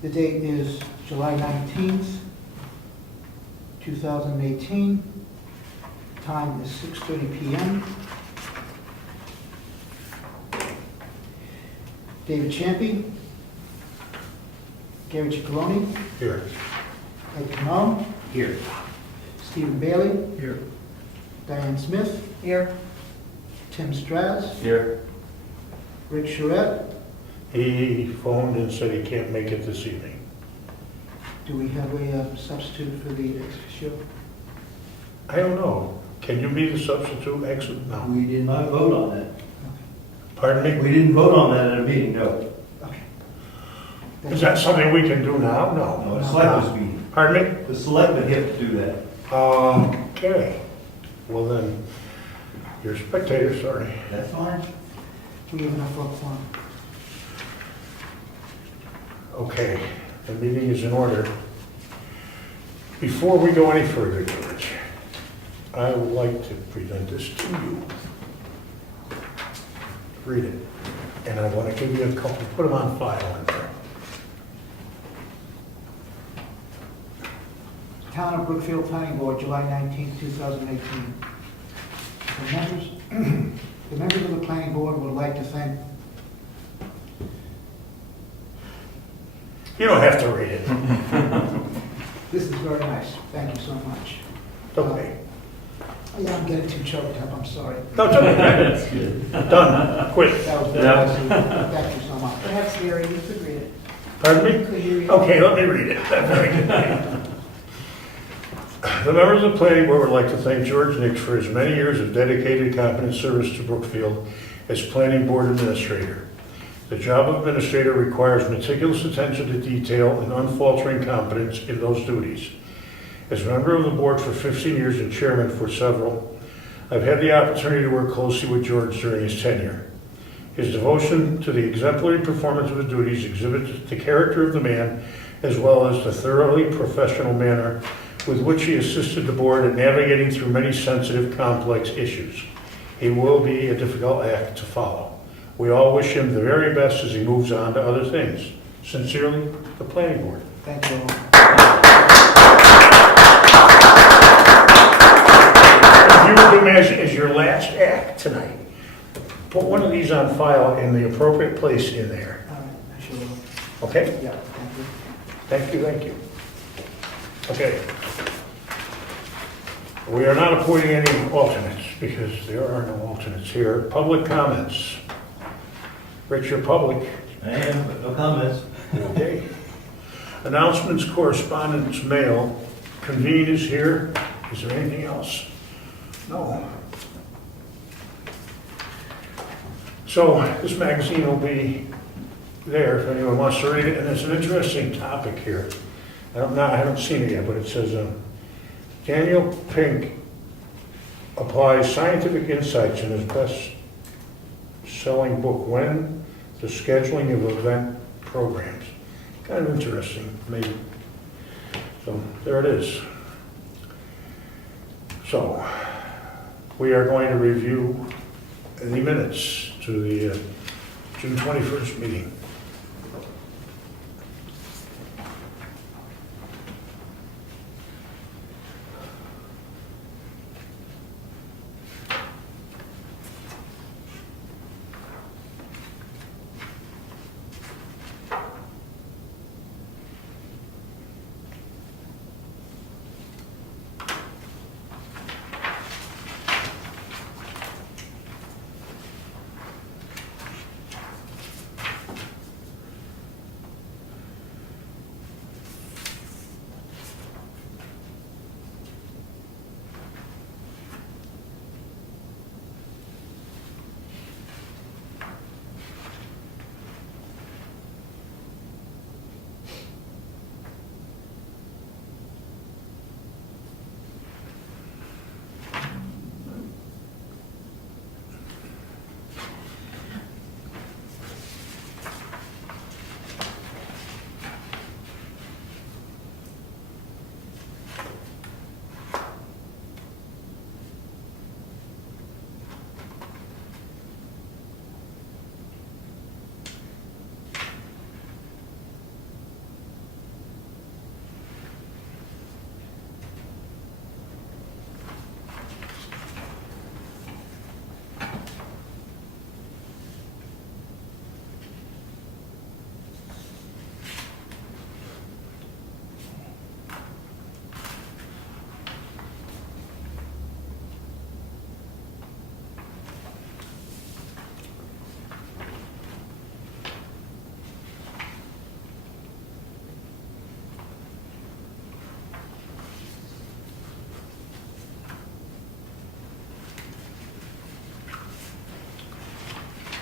The date is July 19th, 2018. Time is 6:30 p.m. David Champy, Geary Ciccarone, Here. Comeau, Here. Stephen Bailey, Here. Dianne Smith, Here. Tim Straz, Here. Rick Charette. He phoned and said he can't make it this evening. Do we have a substitute for the ex officio? I don't know. Can you be the substitute? No. We did not vote on that. Pardon me? We didn't vote on that at a meeting, no. Okay. Is that something we can do now? No. No, it's selectmen's meeting. Pardon me? The selectmen have to do that. Okay. Well then, you're a spectator, sorry. That's fine. We have enough for a quorum. Okay, the meeting is in order. Before we go any further, George, I would like to present this to you. Read it. And I want to give you a couple, put them on file in there. Town of Brookfield Planning Board, July 19th, 2018. The members of the planning board would like to thank. You don't have to read it. This is very nice. Thank you so much. Okay. Yeah, I'm getting too choked up. I'm sorry. No, it's okay. That's good. Done. Quit. That was very nice. of you. Thank you so much. Perhaps, Gary, you could read it. Pardon me? Could you read it? Okay, let me read it. Very good. The members of the planning board would like to thank George Nix for his many years of dedicated, competent service to Brookfield as planning board administrator. The job of administrator requires meticulous attention to detail and unfaltering competence in those duties. As a member of the board for 15 years and chairman for several, I've had the opportunity to work closely with George during his tenure. His devotion to the exemplary performance of his duties exhibits the character of the man, as well as the thoroughly professional manner with which he assisted the board in navigating through many sensitive, complex issues. He will be a difficult act to follow. We all wish him the very best as he moves on to other things. Sincerely, the planning board. Thank you all. If you would imagine as your last act tonight, put one of these on file in the appropriate place in there. All right, I sure will. Okay? Yeah, thank you. Thank you, thank you. Okay. We are not appointing any alternates because there are no alternates here. Public comments. Rich, you're public. I am, but no comments. Okay. Announcements, correspondence, mail. Convene is here. Is there anything else? No. So this magazine will be there if anyone wants to read it, and it's an interesting topic here. I haven't seen it yet, but it says Daniel Pink applies scientific insights in his best-selling book, When the Scheduling of Event Programs. Kind of interesting, maybe. So there it is. So we are going to review the minutes to the June 21st meeting.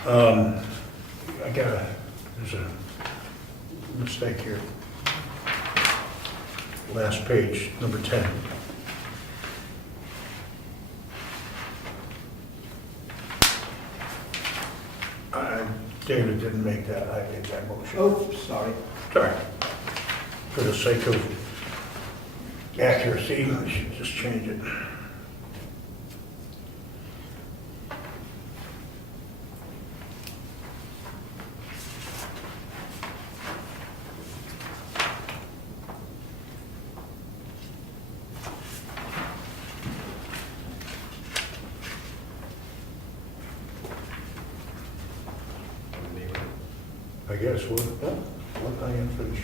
There's a mistake here. Last page, number 10. David didn't make that, I made that motion. Oh, sorry. Sorry. For the sake of accuracy, I should just change it. I guess, what I am finished.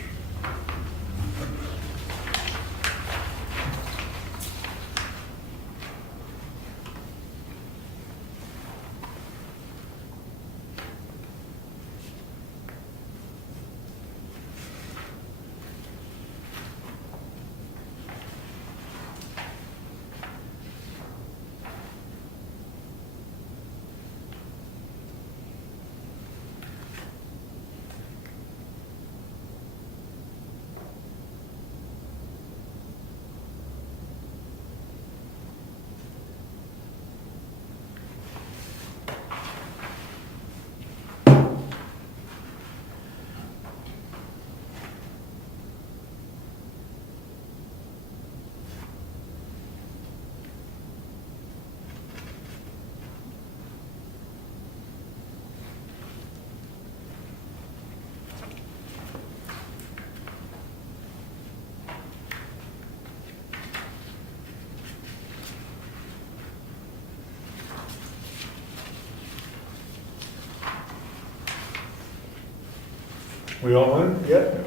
We all in? Yeah?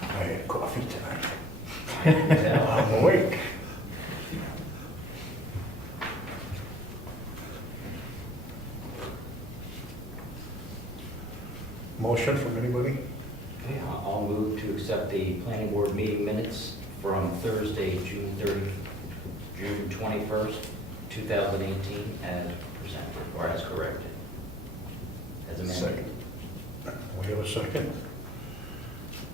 I had coffee tonight. I'm awake. Motion from anybody? Yeah, I'll move to accept the planning board meeting minutes from Thursday, June 30th, June 21st, 2018, as presented, or as corrected, as amended. Second. We have a second.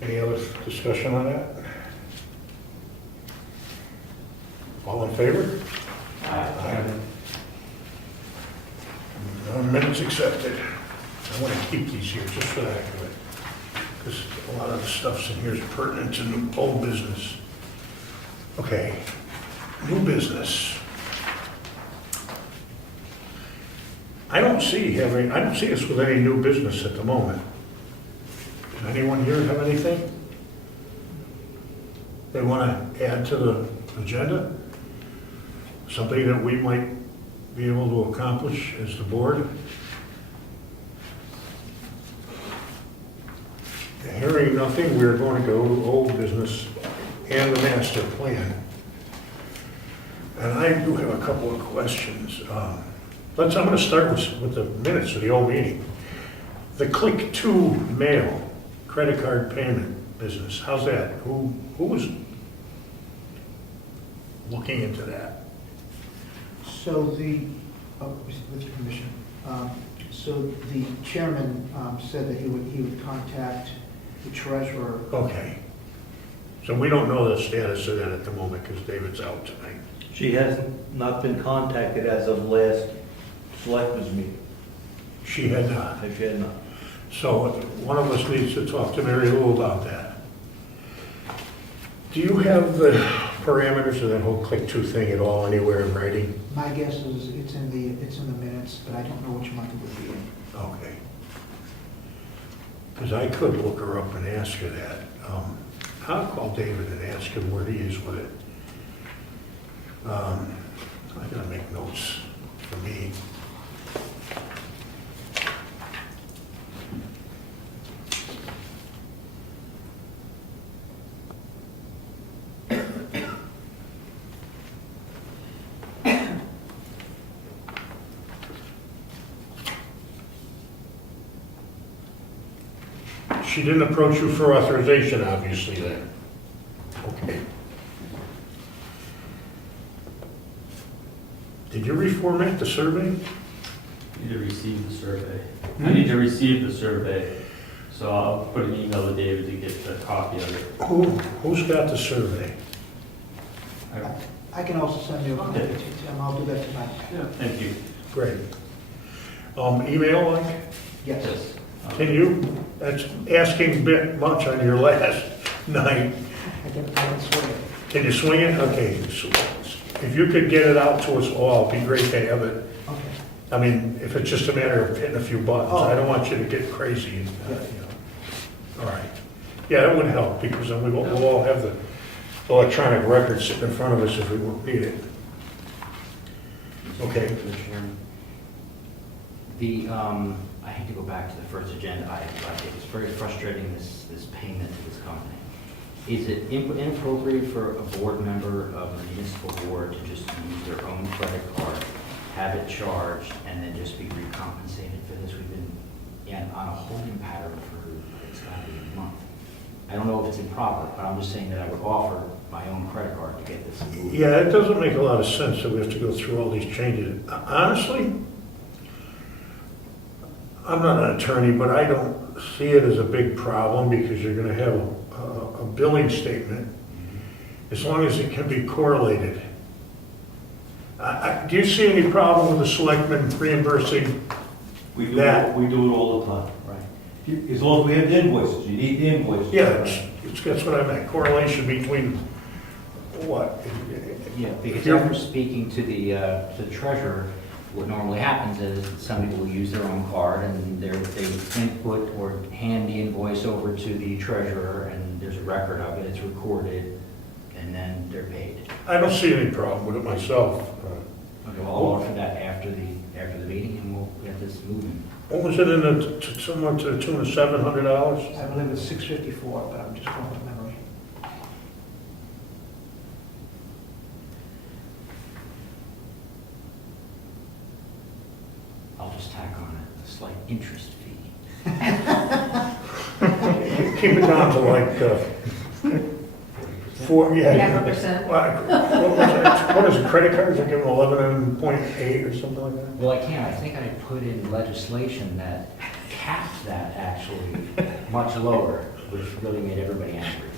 Any other discussion on that? All in favor? Aye. Minutes accepted. I want to keep these here just for the heck of it, because a lot of the stuff's in here is pertinent to new old business. Okay, new business. I don't see us with any new business at the moment. Does anyone here have anything they want to add to the agenda? Something that we might be able to accomplish as the board? Hearing nothing, we're going to go to old business and the master plan. And I do have a couple of questions. I'm going to start with the minutes of the old meeting. The Click 2 mail credit card payment business, how's that? Who was looking into that? So with your permission, so the chairman said that he would contact the treasurer. Okay. So we don't know the status of that at the moment because David's out tonight. She has not been contacted as of last selectmen's meeting. She had not. She had not. So one of us needs to talk to Mary Lou about that. Do you have the parameters of that whole Click 2 thing at all anywhere in writing? My guess is it's in the minutes, but I don't know which month it would be in. Okay. Because I could look her up and ask her that. I'll call David and ask him where he is with it. I gotta make notes for me. She didn't approach you for authorization, obviously, then? Okay. Did you reformat the survey? Need to receive the survey. I need to receive the survey, so I'll put an email to David to get a copy of it. Who's got the survey? I can also send you a copy to Tim, I'll do that tonight. Yeah, thank you. Great. Email, like, Yes. can you, that's asking a bit much on your last night. I can swear it. Can you swing it? Okay. So if you could get it out to us all, it'd be great to have it. Okay. I mean, if it's just a matter of hitting a few buttons, I don't want you to get crazy. And, you know. All right. Yeah, that would help, because then we'll all have the electronic record sitting in front of us if we need it. Okay. Mr. Chairman. I hate to go back to the first agenda item, but it's very frustrating, this payment to this company. Is it inappropriate for a board member of a municipal board to just use their own credit card, have it charged, and then just be recompensated for this? We've been on a holding pattern for, it's got to be a month. I don't know if it's improper, but I'm just saying that I would offer my own credit card to get this moved. Yeah, it doesn't make a lot of sense that we have to go through all these changes. Honestly, I'm not an attorney, but I don't see it as a big problem, because you're going to have a billing statement as long as it can be correlated. Do you see any problem with the selectmen reimbursing? We do That- it, we do it all the time. Right. As long as we have the invoices, you need the invoices. Yeah, that's what I meant, correlation between what? Yeah, because If you're- after speaking to the treasurer, what normally happens is some people will use their own card and they input or hand the invoice over to the treasurer, and there's a record of it, it's recorded, and then they're paid. I don't see any problem with it myself. Okay, well, I'll offer that after the meeting, and we'll get this moving. What was it in the, somewhere to the tune of $700? I believe it's 654, but I'm just going from memory. I'll just tack on a slight interest fee. Keep it down to like, 4, yeah. 0.5%. What is it, credit cards, they give them 11.8 or something like that? Well, I can't, I think I put in legislation that caps that actually much lower, which really made everybody angry.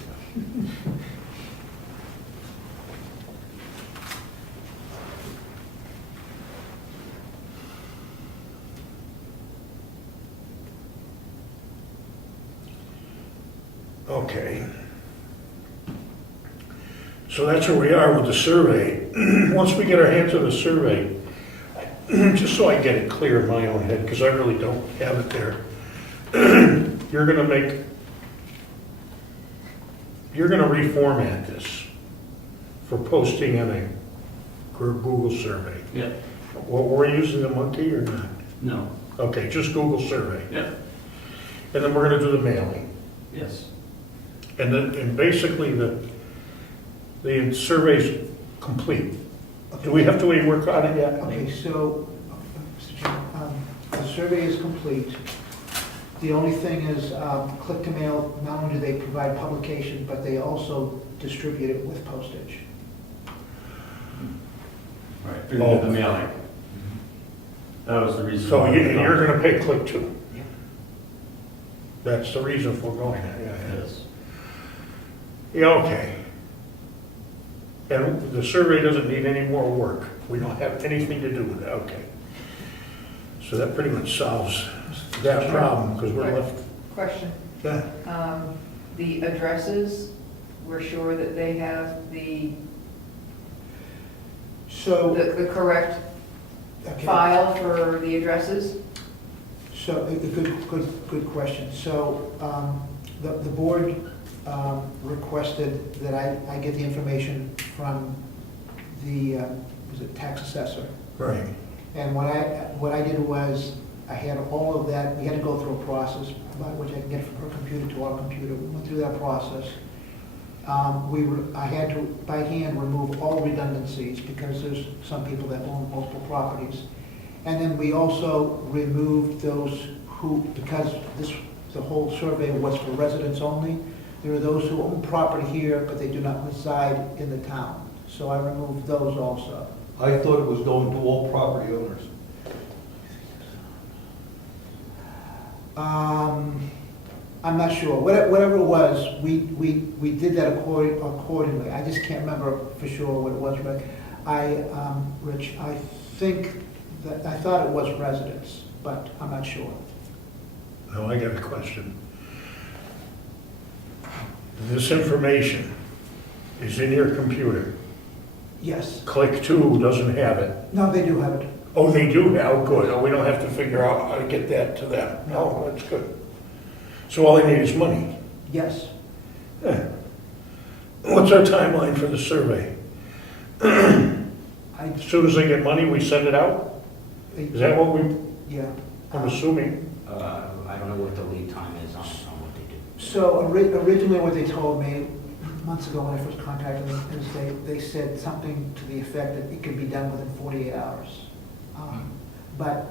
Okay. So that's where we are with the survey. Once we get our hands on the survey, just so I get it clear in my own head, because I really don't have it there, you're gonna reformat this for posting on a Google survey. Yeah, What, we're using the monkey or not? no, Okay, just Google survey. yeah, And then we're gonna do the mailing. yes. And then, and basically the survey's complete. Do we have to wait work on it yet? Okay, so, Mr. Chairman, the survey is complete. The only thing is, Click to Mail, not only do they provide publication, but they also distribute it with postage. Right, we did the mailing. That was the reason. So why we done you're it. gonna pay Click to. Yeah. That's the reason for going there, yeah. Yes. Yeah, okay. And the survey doesn't need any more work. We don't have anything to do with it, okay. So that pretty much solves that problem, because we're left, Question. yeah. The addresses, we're sure that they have the So, correct okay. file for the addresses? So, a good question. So, the board requested that I get the information from the, was it tax assessor? Right. And what I did was, I had all of that, we had to go through a process by which I can get from her computer to our computer. We went through that process. I had to, by hand, remove all redundancies, because there's some people that own multiple properties. And then we also removed those who, because the whole survey was for residents only, there are those who own property here, but they do not reside in the town. So I removed those also. I thought it was going to all property owners. I'm not sure. Whatever it was, we did that accordingly. I just can't remember for sure what it was, but Rich, I thought it was residents, but I'm not sure. Now I got a question. This information is in your computer. Yes. Click 2 doesn't have it. No, they do have it. Oh, they do have, oh, good. Oh, we don't have to figure out how to get that to them. No, that's good. So all they need is money. Yes. Yeah. What's our timeline for the survey? As soon as they get money, we send it out? Is that what we, Yeah. I'm assuming? I don't know what the lead time is on what they do. So originally what they told me months ago when I first contacted them is they said something to the effect that it could be done within 48 hours. But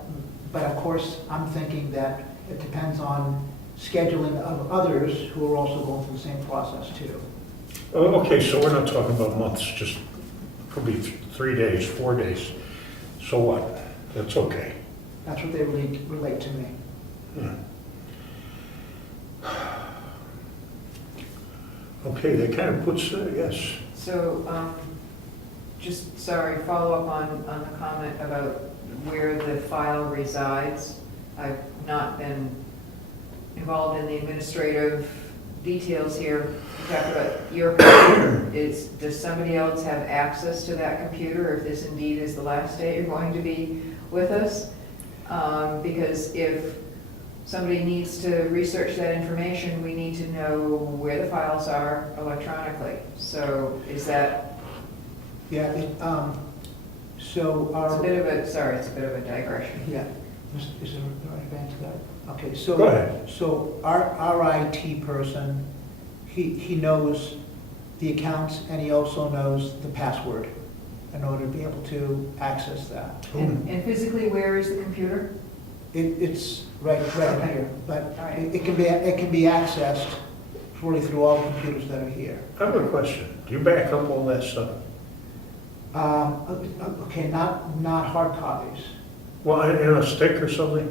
of course, I'm thinking that it depends on scheduling of others who are also going through the same process too. Oh, okay, so we're not talking about months, just could be 3 days, 4 days. So what? That's okay. That's what they relate to me. Yeah. Okay, that kind of puts, yes. So, just, sorry, follow up on the comment about where the file resides. I've not been involved in the administrative details here. You talked about your computer. Does somebody else have access to that computer if this indeed is the last day you're going to be with us? Because if somebody needs to research that information, we need to know where the files are electronically. So is that, Yeah, so it's our. a bit of a, sorry, it's a bit of a digression. Yeah. Is there an advance to that? Okay, so. Go ahead. So our IT person, he knows the accounts and he also knows the password in order to be able to access that. And physically, where is the computer? It's right here, but All right. it can be accessed really through all the computers that are here. I have a question. Do you back up all that stuff? Okay, not hard copies. Well, in a stick or something?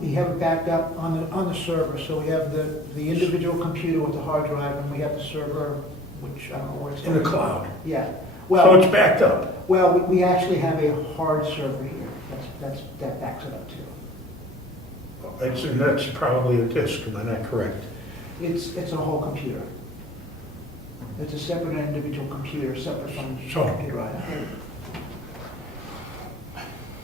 We have it backed up on the server, so we have the individual computer with the hard drive, and we have the server, which I don't know where it's. In the cloud? Yeah. So Well, it's backed up? well, we actually have a hard server here, that backs it up too. And that's probably a disk, am I not correct? It's a whole computer. It's a separate individual computer, separate from the So- computer I have.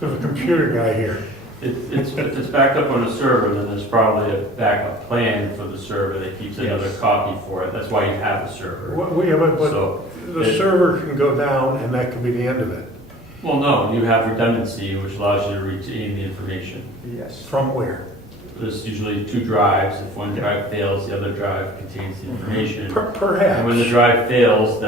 There's a computer guy here. If it's backed up on a server, then there's probably a backup plan for the server that keeps another Yes. copy for it. That's why you have a server. We have a, but So, the it- server can go down and that could be the end of it. well, no, you have redundancy, which allows you to retain the information. Yes. From where? There's usually 2 drives. If one drive fails, the other drive contains the information. And when the Perhaps. drive fails,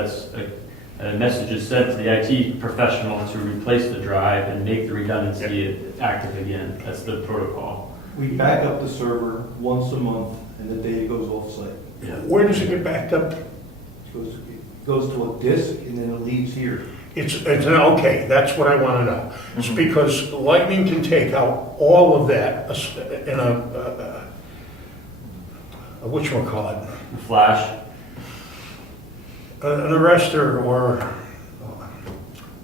a message is sent to the IT professional to replace the drive and make the redundancy active again. That's the protocol. We back up the server once a month, and the data goes off-site. Where does it get backed up? It goes to a disk, and then it leaves here. It's okay, that's what I want to know. It's because lightning can take out all of that in a whatchamacallit, The flash, an arrestor or,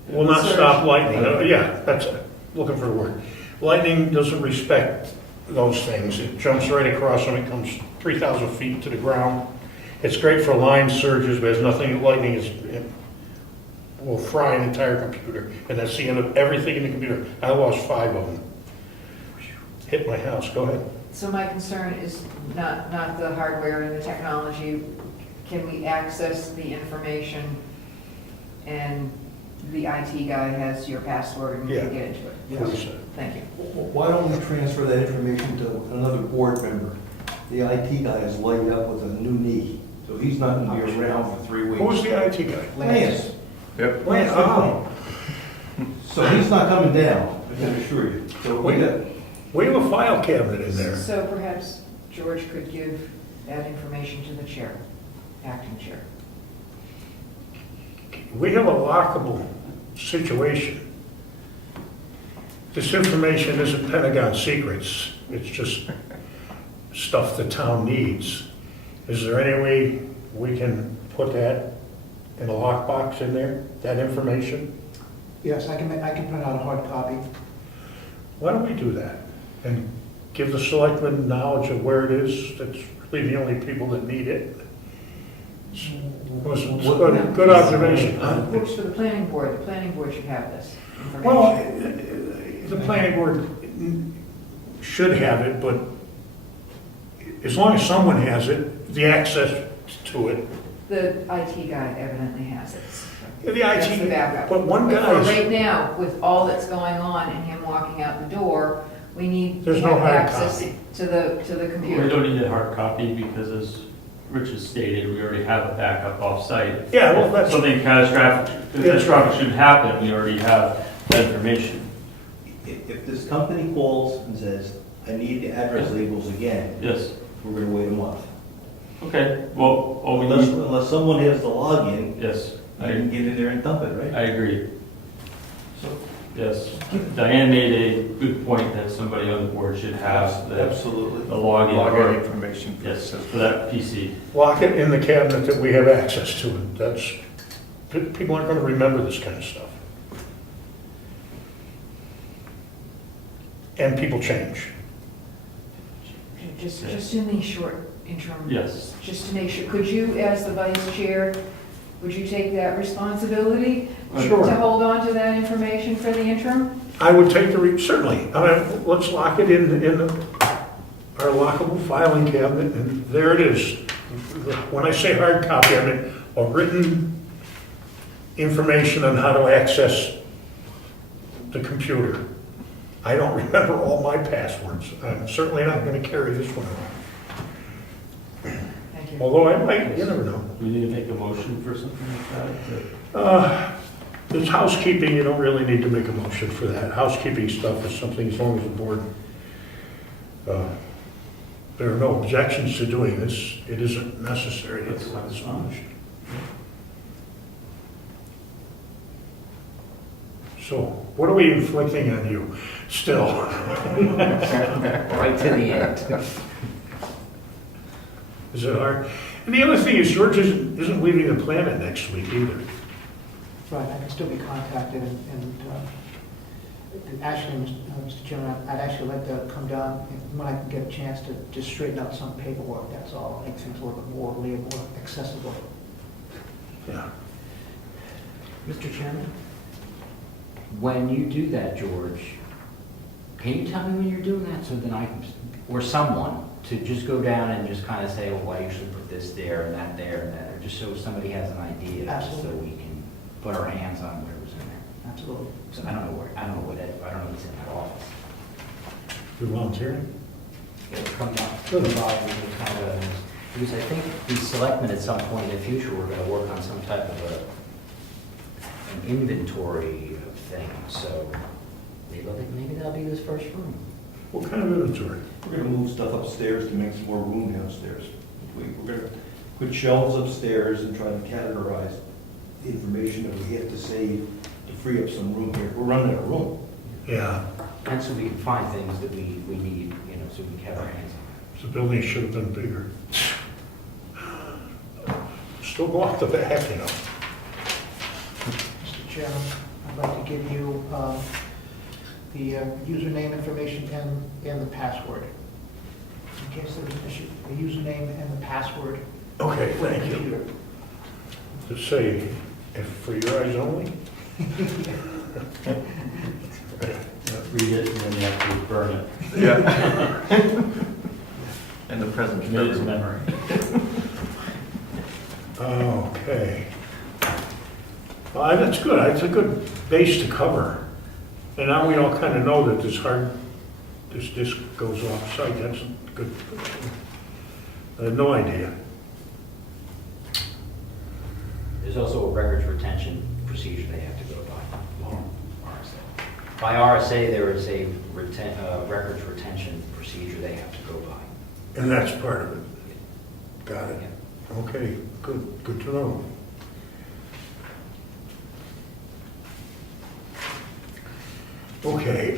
will not stop lightning. Yeah, that's, looking for the word. Lightning doesn't respect those things. It jumps right across them, it comes 3,000 feet to the ground. It's great for line surges, but there's nothing, lightning will fry an entire computer, and that's the end of everything in the computer. I lost 5 of them. Hit my house, go ahead. So my concern is not the hardware and the technology. Can we access the information and the IT guy has your password and we can Yeah. get into it? Please. Thank you. Why don't we transfer that information to another board member? The IT guy is lighted up with a new knee, so he's not gonna be around for 3 weeks. Who was the IT guy? Lance. Yep. Lance, Oh, so he's not coming down, I can assure you. So we got, we have a file cabinet in there. So perhaps George could give that information to the chair, acting chair. We have a lockable situation. This information isn't Pentagon secrets, it's just stuff the town needs. Is there any way we can put that in a lockbox in there, that information? Yes, I can print out a hard copy. Why don't we do that? And give the selectmen knowledge of where it is, that's really the only people that need it. It was a good observation. It works for the planning board should have this Well, information. the planning board should have it, but as long as someone has it, the access to it. The IT guy evidently has it. The That's the IT, backup. but one But for guy's, right now, with all that's going on and him walking out the door, we need to There's no have hard access copy. to the We computer. don't need a hard copy because as Rich has stated, we already have a backup off-site. Yeah, well, that's- Something catastrophic should happen, we already have that information. If this company calls and says, I need the address labels again, Yes, we're gonna wait a month. okay, well, all we Unless, need, unless someone has the login, yes, you can get in there and dump it, right? I agree. Yes, Diane made a good point that somebody on the board should have the Absolutely. login. Login information. Yes, for that PC. lock it in the cabinet that we have access to it. That's, people aren't gonna remember this kind of stuff. And people change. Just in the short interim. Yes. Just to make sure, could you, as the vice chair, would you take that responsibility? Sure. To hold on to that information for the interim? I would take certainly, I mean, let's lock it in our lockable filing cabinet, and there it is. When I say hard copy, I mean a written information on how to access the computer. I don't remember all my passwords. I'm certainly not gonna carry this one around. Thank you. Although I might, you never know. Do we need to make a motion for something like that? It's housekeeping, you don't really need to make a motion for that. Housekeeping stuff is something, as long as the board, there are no objections to doing this, it isn't necessary to do this motion. So, what are we inflicting on you still? Right to the end. Is it hard? And the other thing is, George isn't leaving the planet next week either. Right, I can still be contacted, and actually, Mr. Chairman, I'd actually like to come down and when I can get a chance to just straighten out some paperwork, that's all, make things a little bit more readable, accessible. Yeah. Mr. Chairman, when you do that, George, can you tell me when you're doing that so then I can, or someone, to just go down and just kind of say, well, I usually put this there and that, or just so somebody has an idea, just so Absolutely. we can put our hands on whatever's in there. Absolutely. So I don't know who's in that office. You're volunteering? It'll come up, come by, and we'll kind of, because I think these selectmen at some point in the future, we're gonna work on some type of an inventory of things, so maybe that'll be this first room. What kind of inventory? We're gonna move stuff upstairs to make some more room downstairs. We're gonna put shelves upstairs and try to categorize the information that we have to save to free up some room here. We're running out of room. Yeah, And so we can find things that we need, so we can have our hands on. the building should have been bigger. Still go off the back, you know. Mr. Chairman, I'd like to give you the username information and the password. In case there's an issue, the username and the password. Okay, for the thank you. computer. To say, if for your eyes only? Read it and then you have to burn it. Yeah. And the present. Commit it to memory. Okay. Well, that's good, that's a good base to cover. And now we all kind of know that this disc goes off-site, that's good. I had no idea. There's also a records retention procedure they have to go by, RSA. By RSA, there is a records retention procedure they have to go by. And that's part of it. Got it. Okay, good to know. Okay,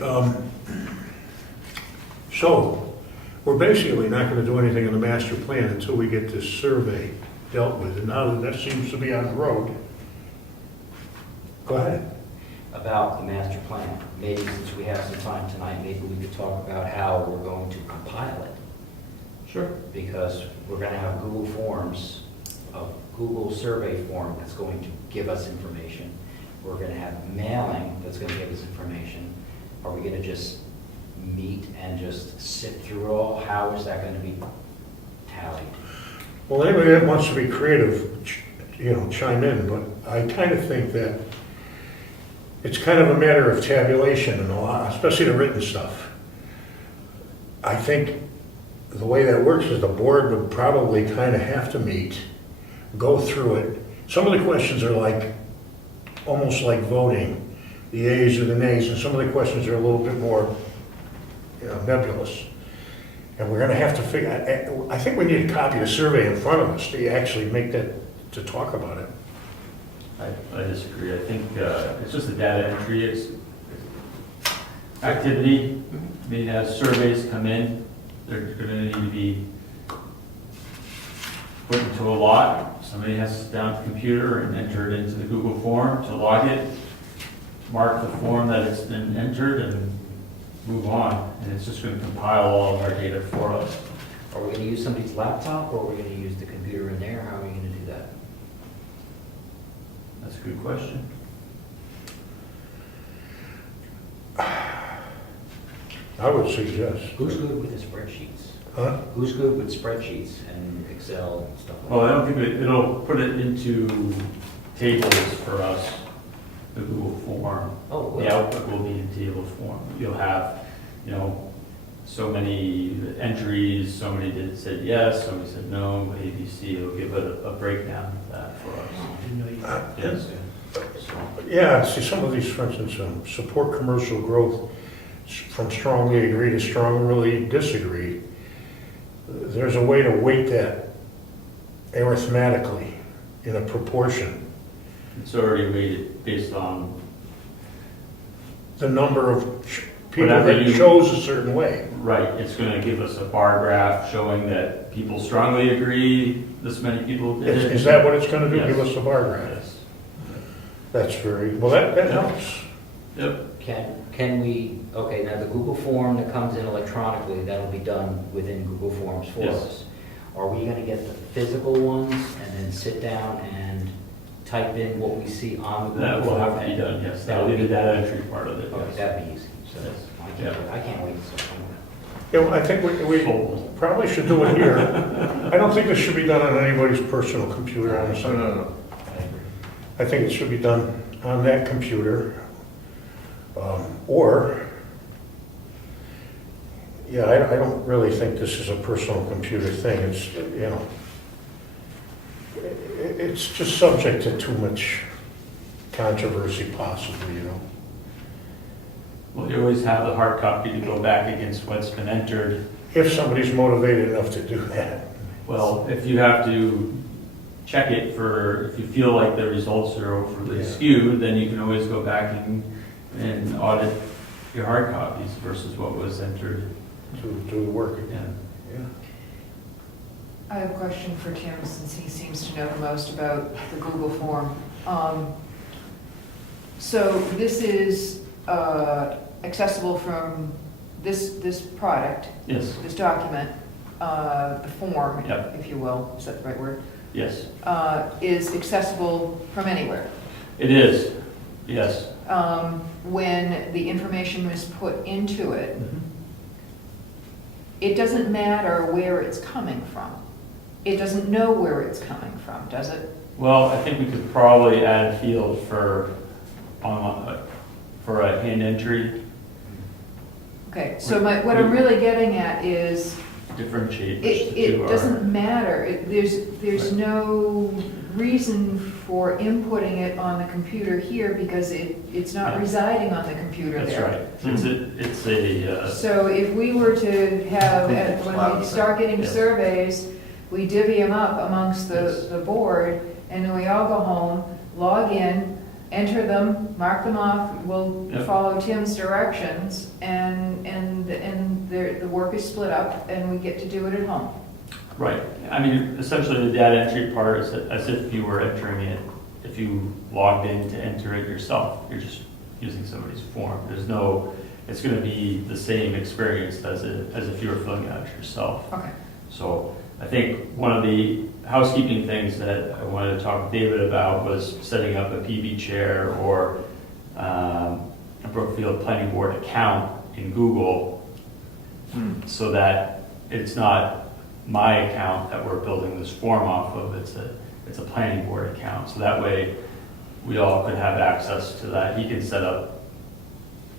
so we're basically not gonna do anything in the master plan until we get this survey dealt with, and now that that seems to be on the road. Go ahead. About the master plan, maybe since we have some time tonight, maybe we could talk about how we're going to compile it. Sure. Because we're gonna have Google Forms, a Google survey form that's going to give us information. We're gonna have mailing that's gonna give us information. Are we gonna just meet and just sit through it all? How is that gonna be tallied? Well, anybody that wants to be creative, chime in, but I kind of think that it's kind of a matter of tabulation and a lot, especially the written stuff. I think the way that works is the board would probably kind of have to meet, go through it. Some of the questions are like, almost like voting, the ayes or the nays, and some of the questions are a little bit more nebulous. And we're gonna have to figure, I think we need a copy of the survey in front of us to actually make that, to talk about it. I disagree. I think it's just a data entry, it's activity. I mean, as surveys come in, they're gonna need to be put into a lot. Somebody has to sit down at the computer and enter it into the Google form to log it, mark the form that it's been entered, and move on. And it's just gonna compile all of our data for us. Are we gonna use somebody's laptop, or are we gonna use the computer in there? How are we gonna do that? That's a good question. I would suggest. Who's good with the spreadsheets? Huh? Who's good with spreadsheets and Excel and stuff like that? Well, I don't think it'll put it into tables for us, the Google form. Oh, it will. The output will be in table form. You'll have, so many entries, so many said yes, so many said no, A, B, C. It'll give a breakdown of that for us. Oh, I didn't know you could. Yes. Yeah, see, some of these, for instance, support commercial growth from strongly agree to strongly disagree. There's a way to weight that arithmetically in a proportion. It's already weighted based on, The number of people Whatever that you- chose a certain way. right, it's gonna give us a bar graph showing that people strongly agree, this many people did it. Is that what it's gonna do? Yes. Give us a bar graph? Yes. That's very, well, that helps. Yep. Can we, okay, now the Google form that comes in electronically, that'll be done within Google Forms for Yes. us. Are we gonna get the physical ones and then sit down and type in what we see on the Google That form? will have to be done, yes. That will be the data entry part of it, Okay, yes. that'd be easy. So Yes. I can't wait to start doing Yeah, well, I think we Fold. probably should do it here. I don't think this should be done on anybody's personal computer, honestly. No. that. I agree. I think it should be done on that computer. Or, yeah, I don't really think this is a personal computer thing. It's, it's just subject to too much controversy possibly, Well, you always have the hard copy to go back against what's been entered. If somebody's motivated enough to do that. Well, if you have to check it if you feel like the results are overly Yeah. skewed, then you can always go back and audit your hard copies versus what was entered. To do the work again. Yeah. Yeah. I have a question for Tim, since he seems to know the most about the Google form. So this is accessible from this product, Yes, this document, the form, Yep. if you will, is that the right word? yes, Is accessible from anywhere. it is, yes. When the information was put into it, it doesn't matter where it's coming from. It doesn't know where it's coming from, does it? Well, I think we could probably add a field for a hand entry, Okay, so what I'm really getting at is, differentiate which the it two are. doesn't matter. There's Right. no reason for inputting it on the computer here because it's not Yeah. residing on the computer That's there. right. It's a, So if we were to have, when we start getting Yes. surveys, we divvy them up amongst Yes. the board, and then we all go home, log in, enter them, mark them off, we'll Yep. follow Tim's directions, and the work is split up, and we get to do it at home. Right. I mean, essentially the data entry part is as if you were entering it, if you logged in to enter it yourself. You're just using somebody's form. There's no, it's going to be the same experience as if you were filling it out yourself. Okay. So I think one of the housekeeping things that I wanted to talk to David about was setting up a PB chair or a Brookfield Planning Board account in Google so that it's not my account that we're building this form off of. It's a planning board account. So that way we all could have access to that. He can set up,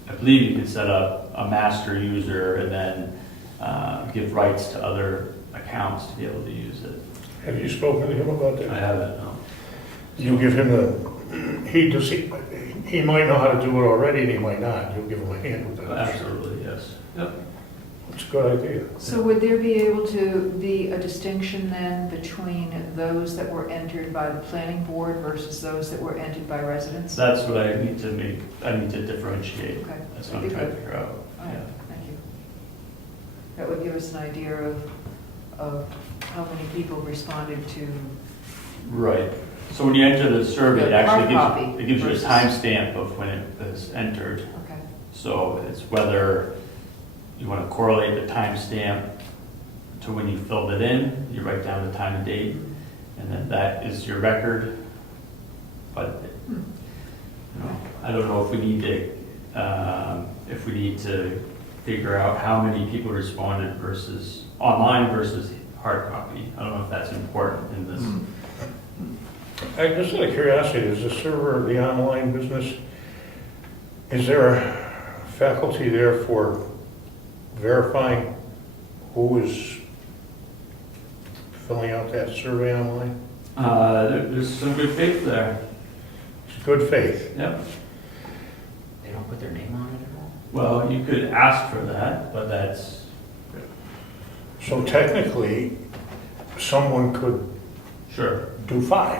I believe you can set up a master user and then give rights to other accounts to be able to use it. Have you spoken to him about I that? haven't, no. You give him he might know how to do it already, and he might not. You'll give him a hand with that. Absolutely, yes. Yep. It's a good idea. So would there be able to be a distinction then between those that were entered by the planning board versus those that were entered by residents? That's what I need to make, I need to differentiate. Okay, That's what I'm that'd be trying to good. figure out. All right, Yeah. thank you. That would give us an idea of how many people responded to, Right. So when you enter the survey, it The hard actually copy gives you a versus- timestamp of when it was entered. okay, So it's whether you want to correlate the timestamp to when you filled it in, you write down the time and date, and then that is your record. But, you know, I don't know if we need to figure out how many people responded versus online versus hard copy. I don't know if that's important in this. Just out of curiosity, is the server, the online business, is there a faculty there for verifying who is filling out that survey online? There's some good faith there. It's good faith. Yep. They don't put their name on it at all? Well, you could ask for that, but that's, So technically, someone could sure. do 5.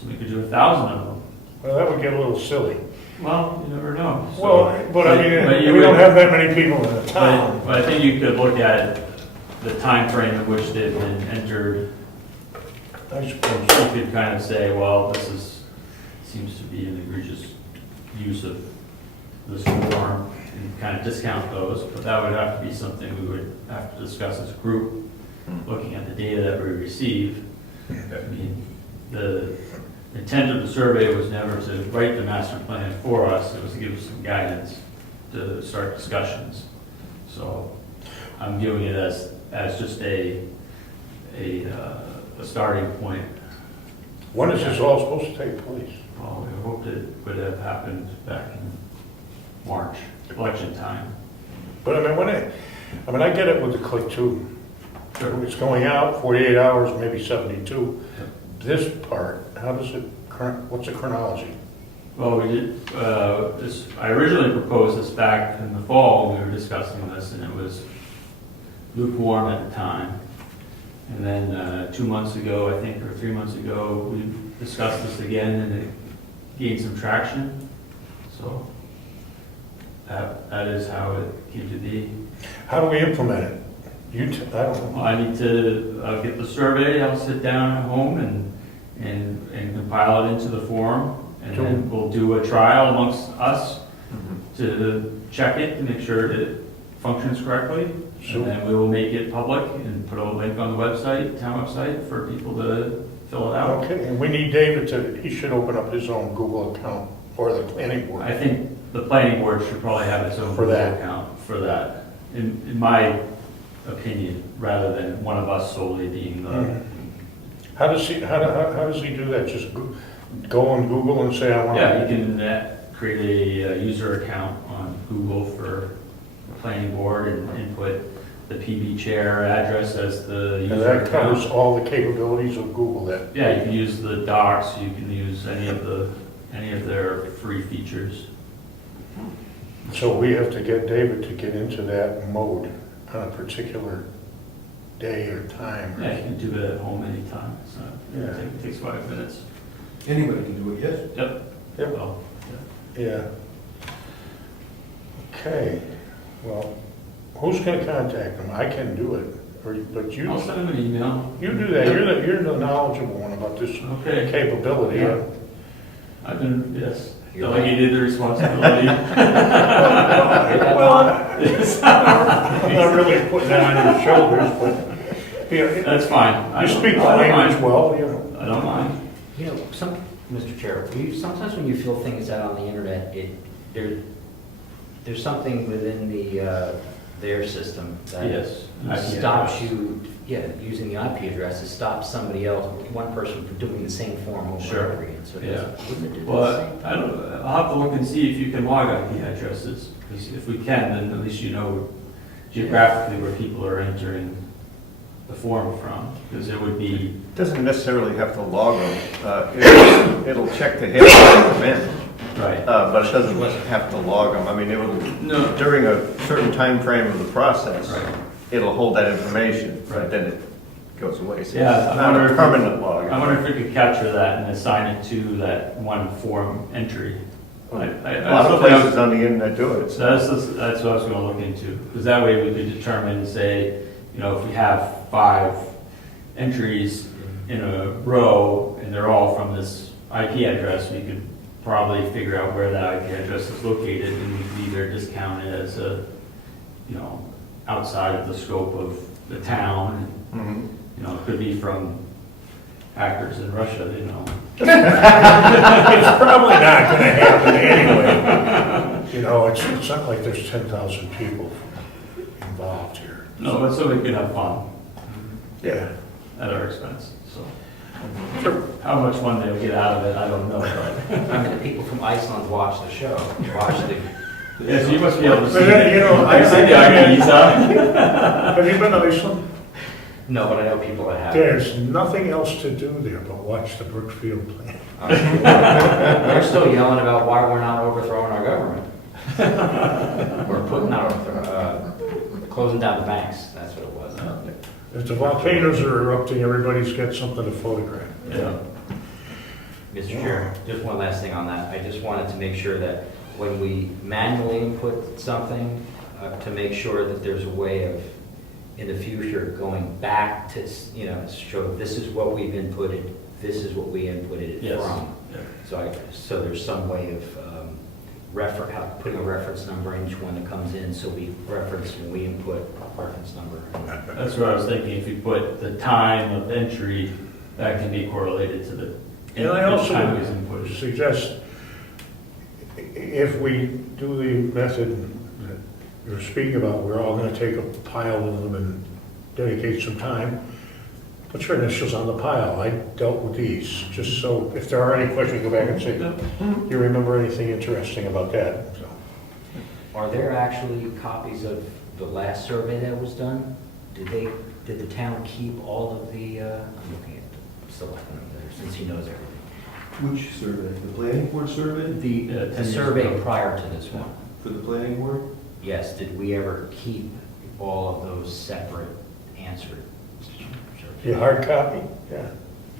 So we could do 1,000 of them. Well, that would get a little silly. Well, you never know. So- Well, but I mean, but you we don't would- have that many people in the town. But I think you could look at the time frame in which they've been entered. I suppose. You could kind of say, well, seems to be an egregious use of this form, and kind of discount those, but that would have to be something we would have to discuss as a group, looking at the data that we receive. I mean, the intent of the survey was never to write the master plan for us, it was to give us some guidance to start discussions. So I'm viewing it as just a starting point. When is this all supposed to take place? Well, we hoped it would have happened back in March, election time. But I mean, I get it with the click two. It's going out 48 hours, maybe 72. Yep. This part, how does it, what's the chronology? Well, we did, I originally proposed this back in the fall, we were discussing this, and it was lukewarm at the time. And then 2 months ago, I think, or 3 months ago, we discussed this again, and it gained some traction. So that is how it came to be. How do we implement it? I don't Well, know. I need to, I'll get the survey, I'll sit down at home and compile it into the form, and then we'll do a trial amongst us to check it, to make sure it functions correctly. And then we will make it public and put a link on the website, town website, for people to fill it out. Okay, and we need David he should open up his own Google account, or the planning board. I think the planning board should probably have its own For that. Google account for that, in my opinion, rather than one of us solely being the. How does he do that? Just go on Google and say, I want to... Yeah, you can create a user account on Google for the planning board and input the PB chair address as the And user that covers account. all the capabilities of Google then. Yeah, you can use the docs, you can use any of their free features. So we have to get David to get into that mode on a particular day or time. Yeah, you can do it at home anytime, so Yeah. it takes 5 minutes. Anybody can do it, yes? Yep. Yep. So, Yeah. Okay, well, who's gonna contact them? I can do it, but yeah. I'll send them an email. you do that, you're the knowledgeable one about this Okay. capability. Yeah. I've been, yes, You're delegated the responsibility. Well, I'm not really putting that on your shoulders, but, you know, That's fine. you speak the I don't language mind. well, you know. I don't mind. You know, Mr. Chair, sometimes when you fill things out on the internet, there's something within their system that Yes. IP stops address. you, using the IP address, it stops somebody else, one person from doing the same form over Sure. and over again. So Yeah. wouldn't it do the Well, same? I don't, I'll have to look and see if you can log IP addresses, because if we can, then at least you know geographically where people are entering the form from, because it would be, Doesn't necessarily have to log them. It'll check the hits that come in, right. but it doesn't have to log them. I mean, it will, No, during a certain time frame of the process, right. it'll hold that information, Right. but then it goes away. So Yeah, it's I not wonder a if- permanent log. I wonder if we could capture that and assign it to that one form entry. A lot of places on the internet do it. So that's what I was gonna look into, because that way we could determine and say, you know, if we have 5 entries in a row and they're all from this IP address, we could probably figure out where that IP address is located and we could either discount it as a, you know, outside of the scope of the town. Mhm. You know, it could be from hackers in Russia, you know. It's probably not gonna happen anyway. You know, it's not like there's 10,000 people involved here. No, but so we could have fun Yeah. at our expense, so. Sure. How much fun they'll get out of it, I don't know, but. I mean, the people from Iceland watch the show, watch the, Yes, you must be able to see. But then, you know, I see the IPs, huh? Have you been to Iceland? no, but I know people that have. There's nothing else to do there but watch the Brookfield plant. They're still yelling about why we're not overthrowing our government. We're putting out, closing down the banks, that's what it was. If the volcanoes are erupting, everybody's got something to photograph. Yeah. Mr. Chair, just one last thing on that. I just wanted to make sure that when we manually input something, to make sure that there's a way of, in the future, going back to, you know, show this is what we've inputted, this is what we inputted it Yes. from. Yeah. So there's some way of putting a reference number in each one that comes in, so we reference, when we input, reference number. That's what I was thinking, if you put the time of entry, that can be correlated to the. And I the also time it was inputted. would suggest, if we do the method that you're speaking about, we're all gonna take a pile of them and dedicate some time, put your initials on the pile. I dealt with these, just so if there are any questions, go back and say, do you remember anything interesting about that? So, Are there actually copies of the last survey that was done? Did the town keep all of the, I'm looking at the selectman over there, since he knows everything. Which survey? The planning board survey? The 10 years survey ago. prior to this one, For the planning board? yes, did we ever keep all of those separate answered the surveys? hard copy, yeah.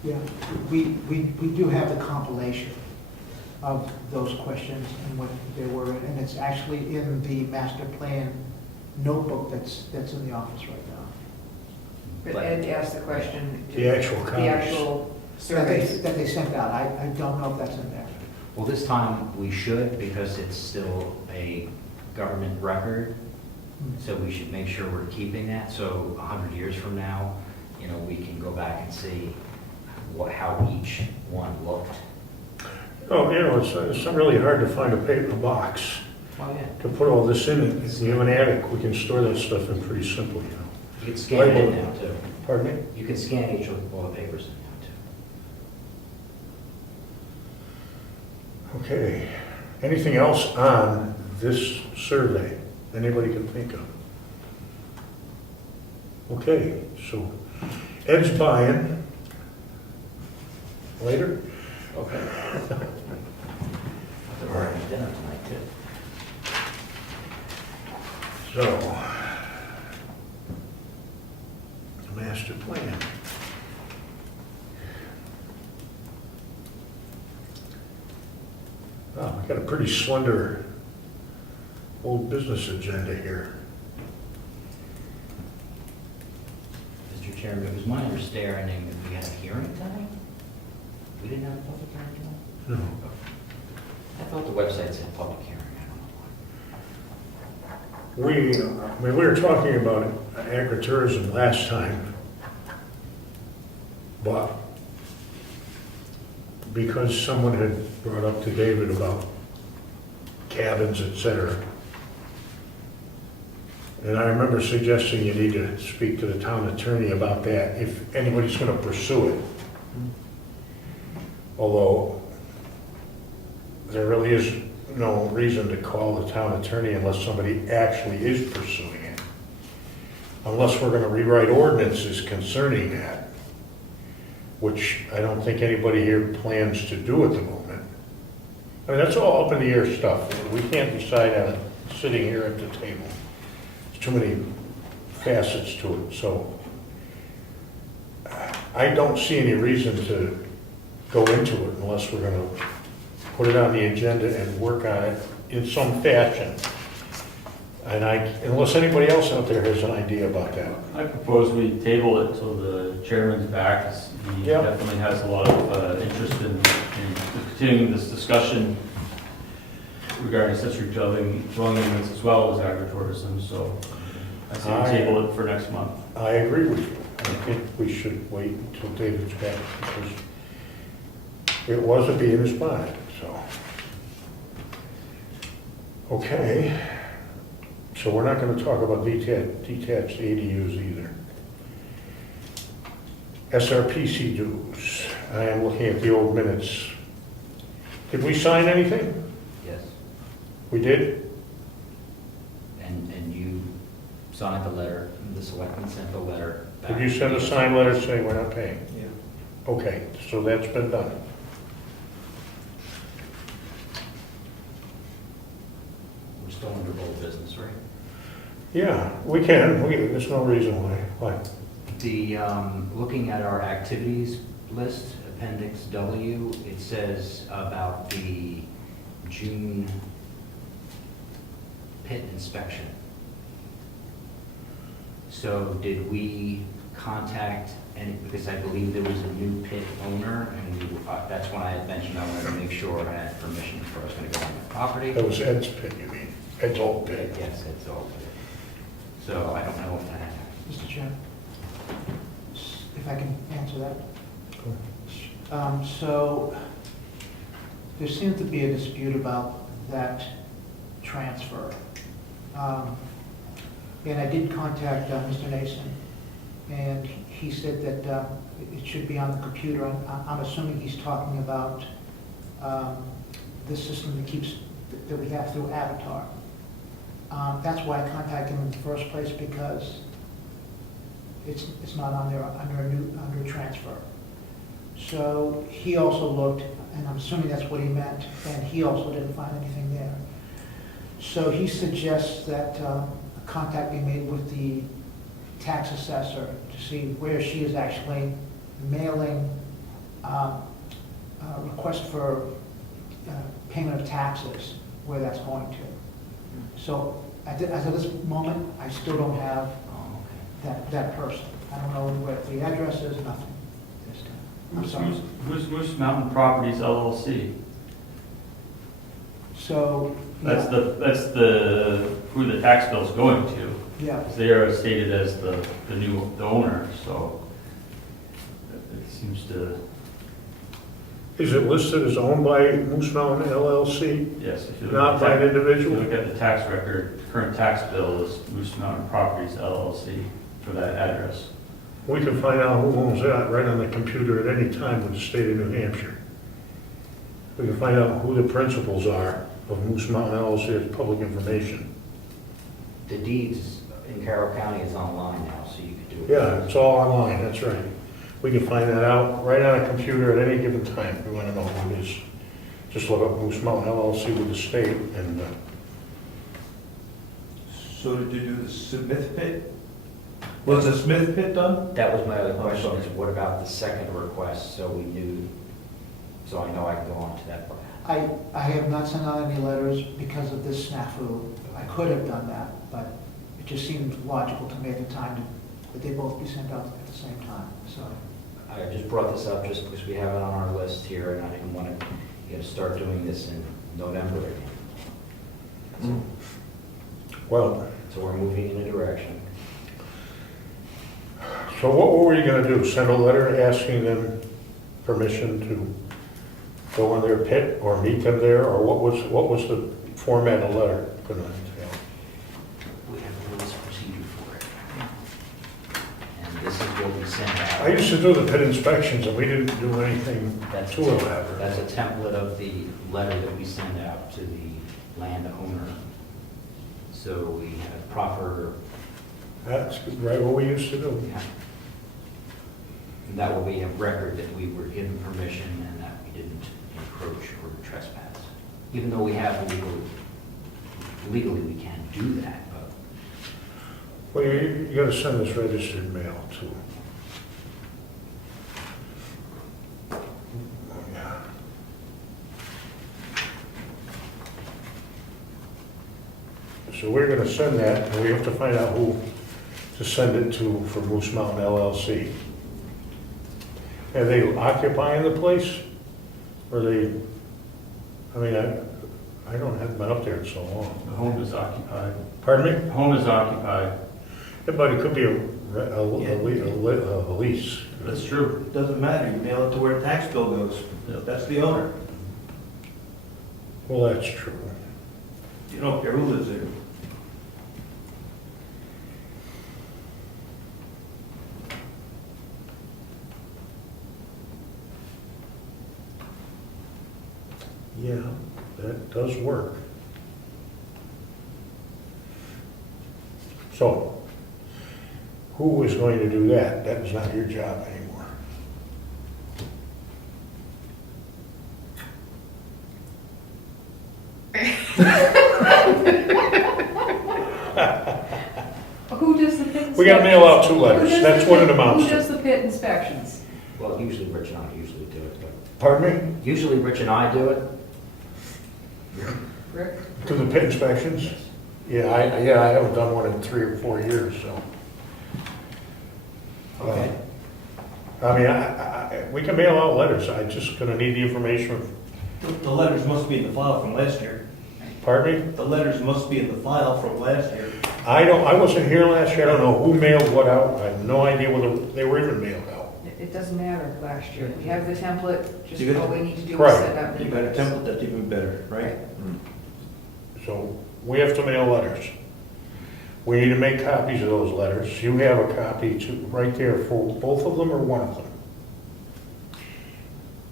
Yeah, we do have the compilation of those questions and what they were, and it's actually in the master plan notebook that's in the office right now. But Ed asked the question. The actual The copies. actual surveys. That they sent out, I don't know if that's in there. Well, this time we should, because it's still a government record, so we should make sure we're keeping that, so 100 years from now, you know, we can go back and see how each one looked. Oh, you know, it's not really hard to find a paper box Oh, yeah. to put all this in it. If you have an attic, we can store that stuff in pretty simply, you know. You can scan it in now, too. Pardon me? You can scan each of all the papers in now, too. Okay. Anything else on this survey anybody can think of? Okay, so Ed's buying. Later? Okay. We're having dinner tonight, too. So, the master plan. pretty slender old business agenda here. Mr. Chairman, it was my understanding that we had a hearing tonight? We didn't have a public hearing tonight? No. I thought the website said public hearing, I don't know why. We were talking about agritourism last time, but because someone had brought up to David about cabins, et cetera, and I remember suggesting you need to speak to the town attorney about that if anybody's gonna pursue it. Although, there really is no reason to call the town attorney unless somebody actually is pursuing it. Unless we're gonna rewrite ordinances concerning that, which I don't think anybody here plans to do at the moment. I mean, that's all up in the air stuff. We can't decide on it sitting here at the table. There's too many facets to it, so I don't see any reason to go into it unless we're gonna put it on the agenda and work on it in some fashion. And unless anybody else out there has an idea about that. I propose we table it till the chairman's back. He Yeah. definitely has a lot of interest in continuing this discussion regarding accessory dwelling units as well as agritourism, so I say we table it for next month. I agree with you. I think we should wait until David's back because it was a bee in his bonnet, so. Okay, so we're not gonna talk about detached ADUs either. SRPC dues, I am looking at the old minutes. Did we sign anything? Yes, We did? and you signed the letter, the selectmen sent the letter back. Did you send a signed letter saying we're not paying? Yeah. Okay, so that's been done. We're still under old business, right? Yeah, we can, there's no reason why. The, looking at our activities list, Appendix W, it says about the June pit inspection. So did we contact, and because I believe there was a new pit owner, and that's when I had mentioned I wanted to make sure I had permission before I was gonna go on the property. That was Ed's pit, you mean? Ed's old pit. Yes, it's all pit. So I don't know if that happened. Mr. Chairman, if I can answer that. So there seems to be a dispute about that transfer. And I did contact Mr. Nason, and he said that it should be on the computer. I'm assuming he's talking about the system that we have through Avatar. That's why I contacted him in the first place, because it's not on there under a transfer. So he also looked, and I'm assuming that's what he meant, and he also didn't find anything there. So he suggests that a contact be made with the tax assessor to see where she is actually mailing a request for payment of taxes, where that's going to. So at this moment, I still don't have Oh, okay. that person. I don't know where the address is, nothing. I'm sorry. Who's Moose Mountain Properties LLC? So, That's yeah, who the tax bill's going to. yeah. They are stated as the owner, so it seems to, Is it listed as owned by Moose Mountain LLC, yes. If you look not at by an If you individual? look at the tax record, the current tax bill is Moose Mountain Properties LLC for that address. We can find out who owns that right on the computer at any time with the state of New Hampshire. We can find out who the principals are of Moose Mountain LLC, it's public information. The deeds in Carroll County is online now, so you could do it. Yeah, it's all online, that's right. We can find that out right on a computer at any given time if we want to know who it is. Just look up Moose Mountain LLC with the state and, So did you do the Smith pit? Was the Smith pit done? That was my other question, is what about the second request, so we knew, so I know I can go on to that I have not sent out any letters because of this snafu. I could have done that, but it just seemed logical to me at the time that they both be sent out at the same time, so. I just brought this up just because we have it on our list here, and I didn't want to start doing this in November again. Well, So we're moving in a direction. so what were you gonna do? Send a letter asking them permission to go in their pit or meet them there? Or what was the format of the letter gonna entail? We have a rules of procedure for it. And this is what we send out. I used to do the pit inspections and we didn't do anything That's too elaborate. That's a template of the letter that we send out to the landowner. So we have proper, That's right what we used to do. and that way we have record that we were given permission and that we didn't encroach or trespass. Even though we have legally we can't do that, but Well, you gotta send this registered mail too. Oh, yeah. So we're gonna send that, and we have to find out who to send it to for Moose Mountain LLC. Are they occupying the place? Or they, I mean, I haven't been up there in so long. The home is occupied. Pardon me? The home is occupied. Yeah, but it could be a lease. That's true. It doesn't matter, you mail it to where the tax bill goes. That's the owner. Well, that's true. You don't care who lives there. Yeah, that does work. So, who is going to do that? That is not your job anymore. Who does the pit inspections? We gotta mail out 2 letters. Who does That's the what it pit- amounts Who to. does the pit inspections? well, usually Rich and I usually do it, but Pardon me? usually Rich and I do it. Rick? To the pit inspections? Yeah, I haven't done one in 3 or 4 years, so. Okay. I mean, we can mail out letters. I just gonna need the information. The letters must be in the file from last year. Pardon me? The letters must be in the file from last year. I wasn't here last year. I don't know who mailed what out. I have no idea whether they were even mailed out. It doesn't matter last year. We have the template, just You got- all we need to do is Right. send out new You got a letters. template that's even better, right? So we have to mail letters. We need to make copies of those letters. You have a copy too, right there for both of them or one of them?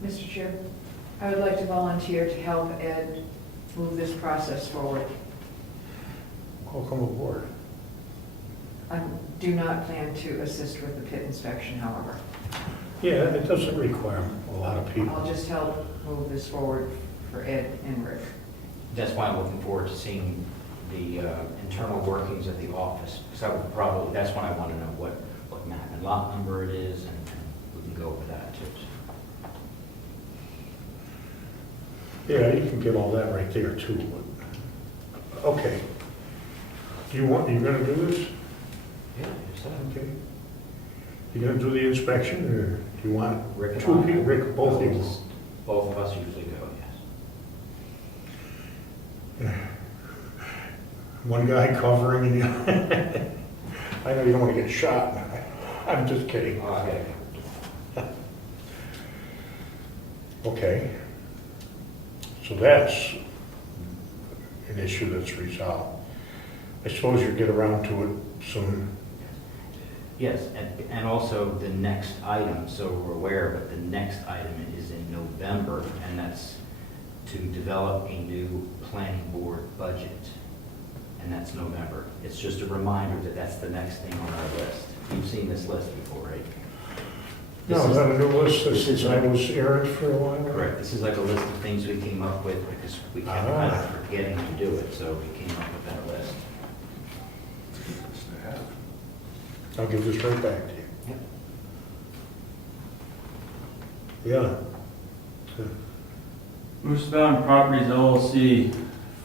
Mr. Chair, I would like to volunteer to help Ed move this process forward. Welcome aboard. I do not plan to assist with the pit inspection, however. Yeah, it doesn't require a lot of I'll people. just help move this forward for Ed and Rick. That's why I'm looking forward to seeing the internal workings of the office. Because I would probably, that's when I want to know what map and lot number it is, and we can go over that too. Yeah, you can get all that right there too. but- Okay. You gonna do this? Yeah, just that. Okay. You gonna do the inspection or do you want Rick and two I. people, Rick, both of you? Both of us usually go, yes. One guy covering and the other. I know you don't want to get shot. I'm just kidding. Okay. Okay. So that's an issue that's resolved. I suppose you'll get around to it soon. Yes, and also the next item, so we're aware, but the next item is in November, and that's to develop a new planning board budget. And that's November. It's just a reminder that that's the next thing on our list. You've seen this list before, right? No, This is is- that a new list this since is- I was errant for a while? Correct. This is like a list of things we came up with because we kept kind of forgetting to do it, so we came up with that list. I'll give this right back to you. Yep. Yeah. Moosebound Properties LLC,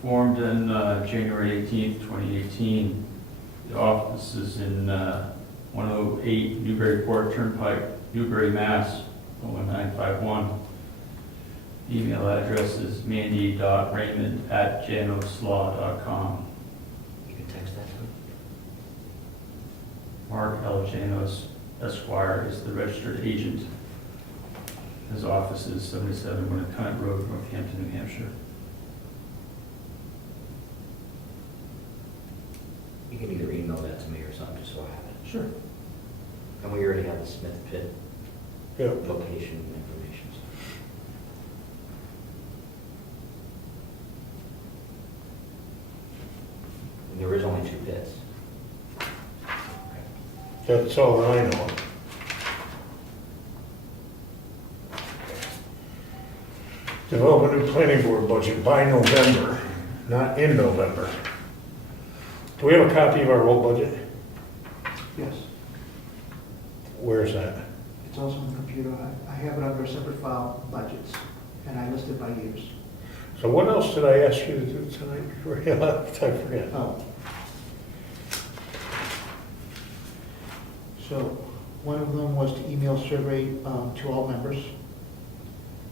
formed on January 18th, 2018. The office is in 108 Newburyport Turnpike, Newbury, Mass. 01951. Email address is mandy.raymond@janoslaw.com. You can text that to me. Mark L. Janos Esquire is the registered agent. His office is 77 Winnicott Road, Northampton, New Hampshire. You can either email that to me or something, just so I have it. Sure. And we already have the Smith Pit Yeah. location information. And there is only 2 pits. That's all I know. Develop a new planning board budget by November, not in November. Do we have a copy of our old budget? Yes, Where is that? it's also on the computer. I have it under a separate file, budgets, and I listed by years. So what else did I ask you to do tonight before you left? I forget. Oh. So, one of them was to email survey to all members,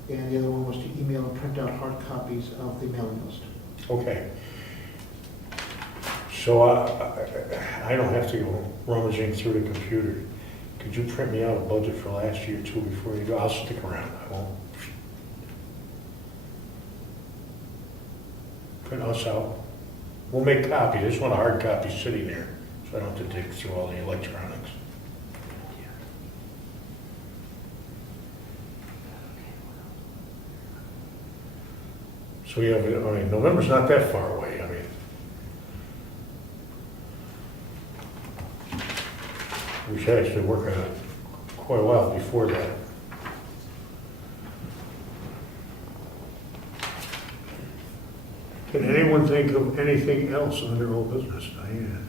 and the other one was to email and print out hard copies of the mailing list. Okay. So I don't have to go rummaging through the computer. Could you print me out a budget for last year too before you go? I'll stick around, I won't. Print us out. We'll make copies. I just want a hard copy sitting there, so I don't have to dig through all the electronics. So we have, I mean, November's not that far away, I mean. We should actually work on it quite a while before that. Can anyone think of anything else under old business, Diane?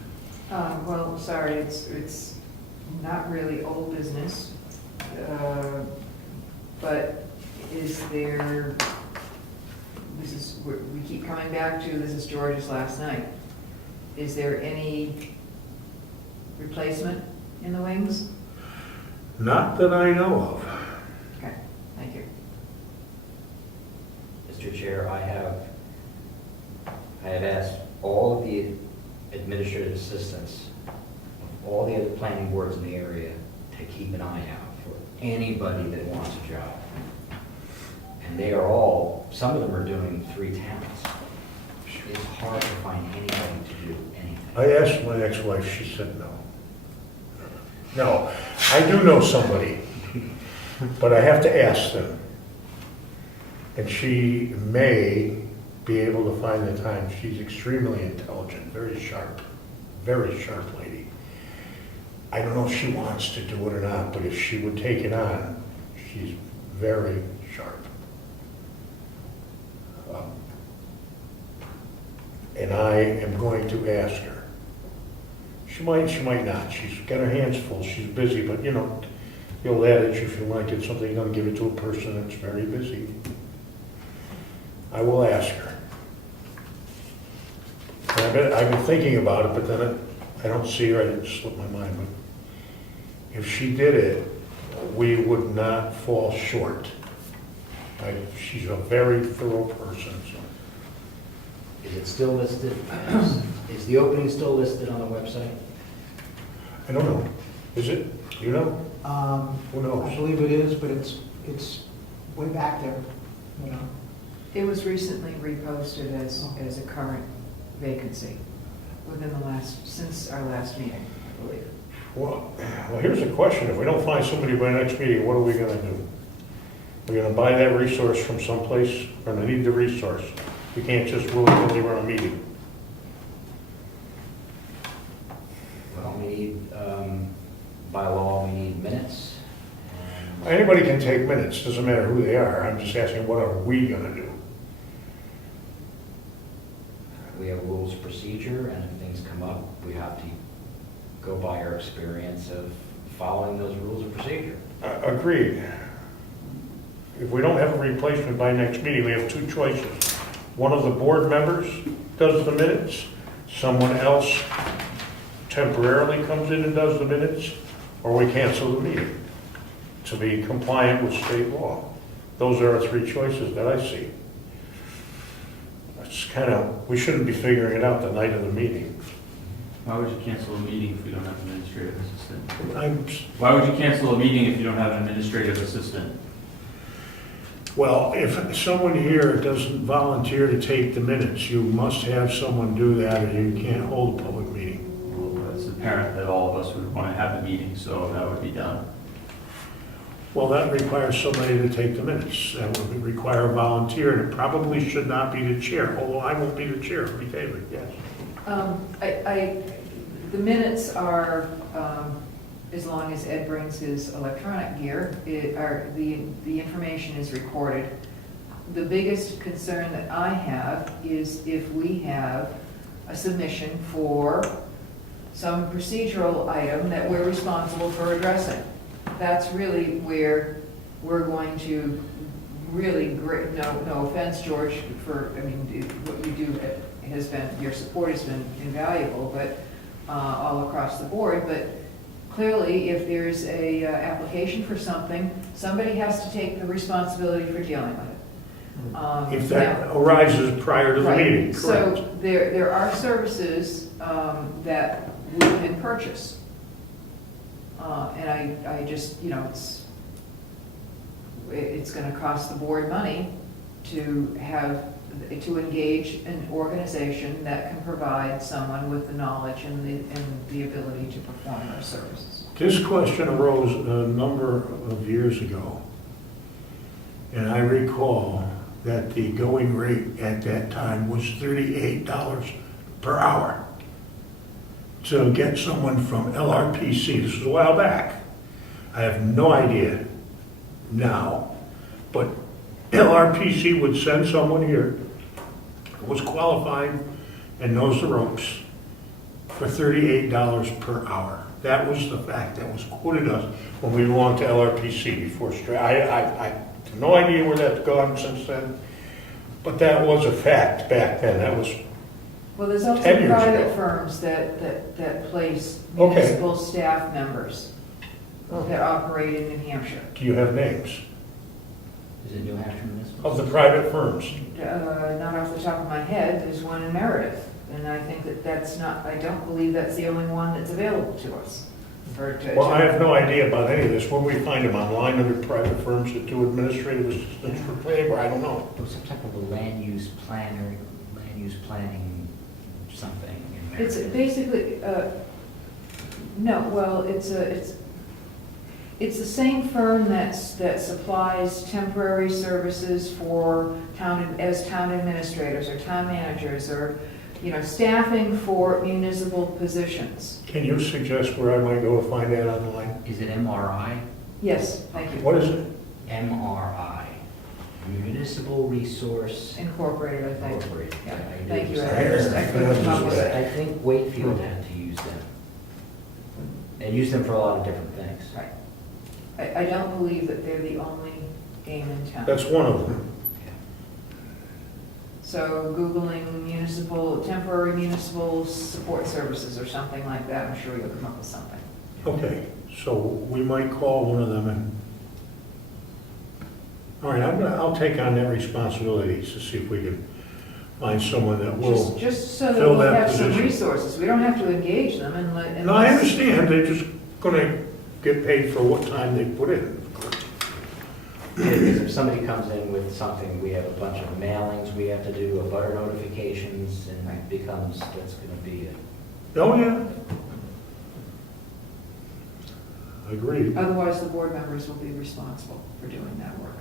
Well, sorry, it's not really old business, but is there, we keep coming back to, this is George's last night. Is there any replacement in the wings? Not that I know of. Okay, thank you. Mr. Chair, I have asked all of the administrative assistants of all the other planning boards in the area to keep an eye out for anybody that wants a job. And they are all, some of them are doing 3 towns. It's hard to find anybody to do anything. I asked my ex-wife, she said no. No, I do know somebody, but I have to ask them. And she may be able to find the time. She's extremely intelligent, very sharp lady. I don't know if she wants to do it or not, but if she would take it on, she's very sharp. And I am going to ask her. She might not. She's got her hands full. She's busy, but you know, the old adage, if you want to get something done, give it to a person that's very busy. I will ask her. And I've been thinking about it, but then I don't see her. I didn't slip my mind. But if she did it, we would not fall short. She's a very thorough person. So. Is it still listed? Is the opening still listed on the website? I don't know. Is it? You know? Who knows? I believe it is, but it's way back there, you know. It was recently reposted as a current vacancy within since our last meeting, I believe. Well, here's the question. If we don't find somebody by next meeting, what are we going to do? We're going to buy that resource from someplace. We're going to need the resource. We can't just willy-nilly run a meeting. Well, we need, by law, we need minutes. Anybody can take minutes. Doesn't matter who they are. I'm just asking, what are we going to do? We have rules of procedure, and if things come up, we have to go by our experience of following those rules of procedure. Agreed. if we don't have a replacement by next meeting, we have two choices. One of the board members does the minutes, someone else temporarily comes in and does the minutes, or we cancel the meeting to be compliant with state law. Those are our three choices that I see. It's kind of, we shouldn't be figuring it out the night of the meeting. Why would you cancel a meeting if you don't have an administrative assistant? I'm, Why would you cancel a meeting if you don't have an administrative assistant? well, if someone here doesn't volunteer to take the minutes, you must have someone do that, or you can't hold a public meeting. Well, it's apparent that all of us would want to have the meeting, so that would be done. Well, that requires somebody to take the minutes. That would require a volunteer, and it probably should not be the chair, although I won't be the chair, it'll be David, yes. The minutes are, as long as Ed brings his electronic gear, the information is recorded. The biggest concern that I have is if we have a submission for some procedural item that we're responsible for addressing. That's really where we're going to really, no offense, George, what you do has been, your support has been invaluable, but all across the board, but clearly, if there's a application for something, somebody has to take the responsibility for dealing with it. If that arises prior to the Right. meeting, correct? So there are services that we can purchase. And I just, it's gonna cost the board money to engage an organization that can provide someone with the knowledge and the ability to perform those services. This question arose a number of years ago, and I recall that the going rate at that time was $38 per hour to get someone from LRPC. This was a while back. I have no idea now, but LRPC would send someone here who was qualified and knows the ropes for $38 per hour. That was the fact that was quoted us when we belonged to LRPC before. I have no idea where that's gone since then, but that was a fact back then. That was Well, there's also 10 years private ago. firms that place Okay. municipal staff members that operate in New Hampshire. Do you have names Is it New Hampshire Municipal? of the private firms? Not off the top of my head, there's one in Meredith, and I think I don't believe that's the only one that's available to us. Well, I have no idea about any of this. Where we find them online under private firms that do administrative assistance for labor, I don't know. It was some type of a land use planning, something in Meredith. It's basically, no, well, it's the same firm that supplies temporary services for as town administrators or town managers or, staffing for municipal positions. Can you suggest where I might go to find that online? Is it MRI? Yes, thank you. What is it? MRI, Municipal Resource Incorporated, I think. Incorporated. Yeah, I knew thank it you. was I couldn't come up with it. I think Wakefield had to use them. And use them for a lot of different things. Right. I don't believe that they're the only game in town. That's one of them. So Googling temporary municipal support services or something like that, I'm sure you'll come up with something. Okay, so we might call one of them and, all right, I'll take on that responsibility to see if we can find someone that will. Just so that fill we'll that have some position. resources. We don't have to engage them unless. No, I understand, they're just gonna get paid for what time they put in. Because if somebody comes in with something, we have a bunch of mailings we have to do, a butter notifications, and it becomes, that's gonna be a Oh, yeah. Agreed. Otherwise, the board members will be responsible for doing that work.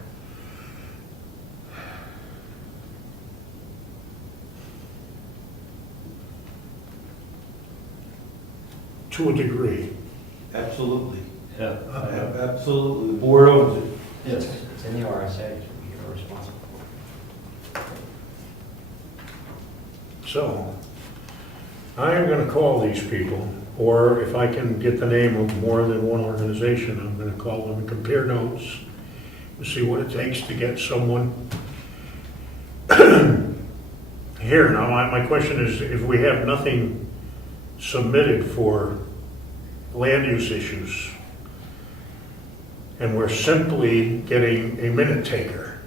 To a degree. Absolutely. Yeah. Absolutely. The board owns it. Yes. It's in the RSA, we are responsible for So, I am gonna call these people, or if I can get the name of more than one organization, I'm gonna call them and compare notes to see what it takes to get someone here. Now, my question is, if we have nothing submitted for land use issues, and we're simply getting a minute taker,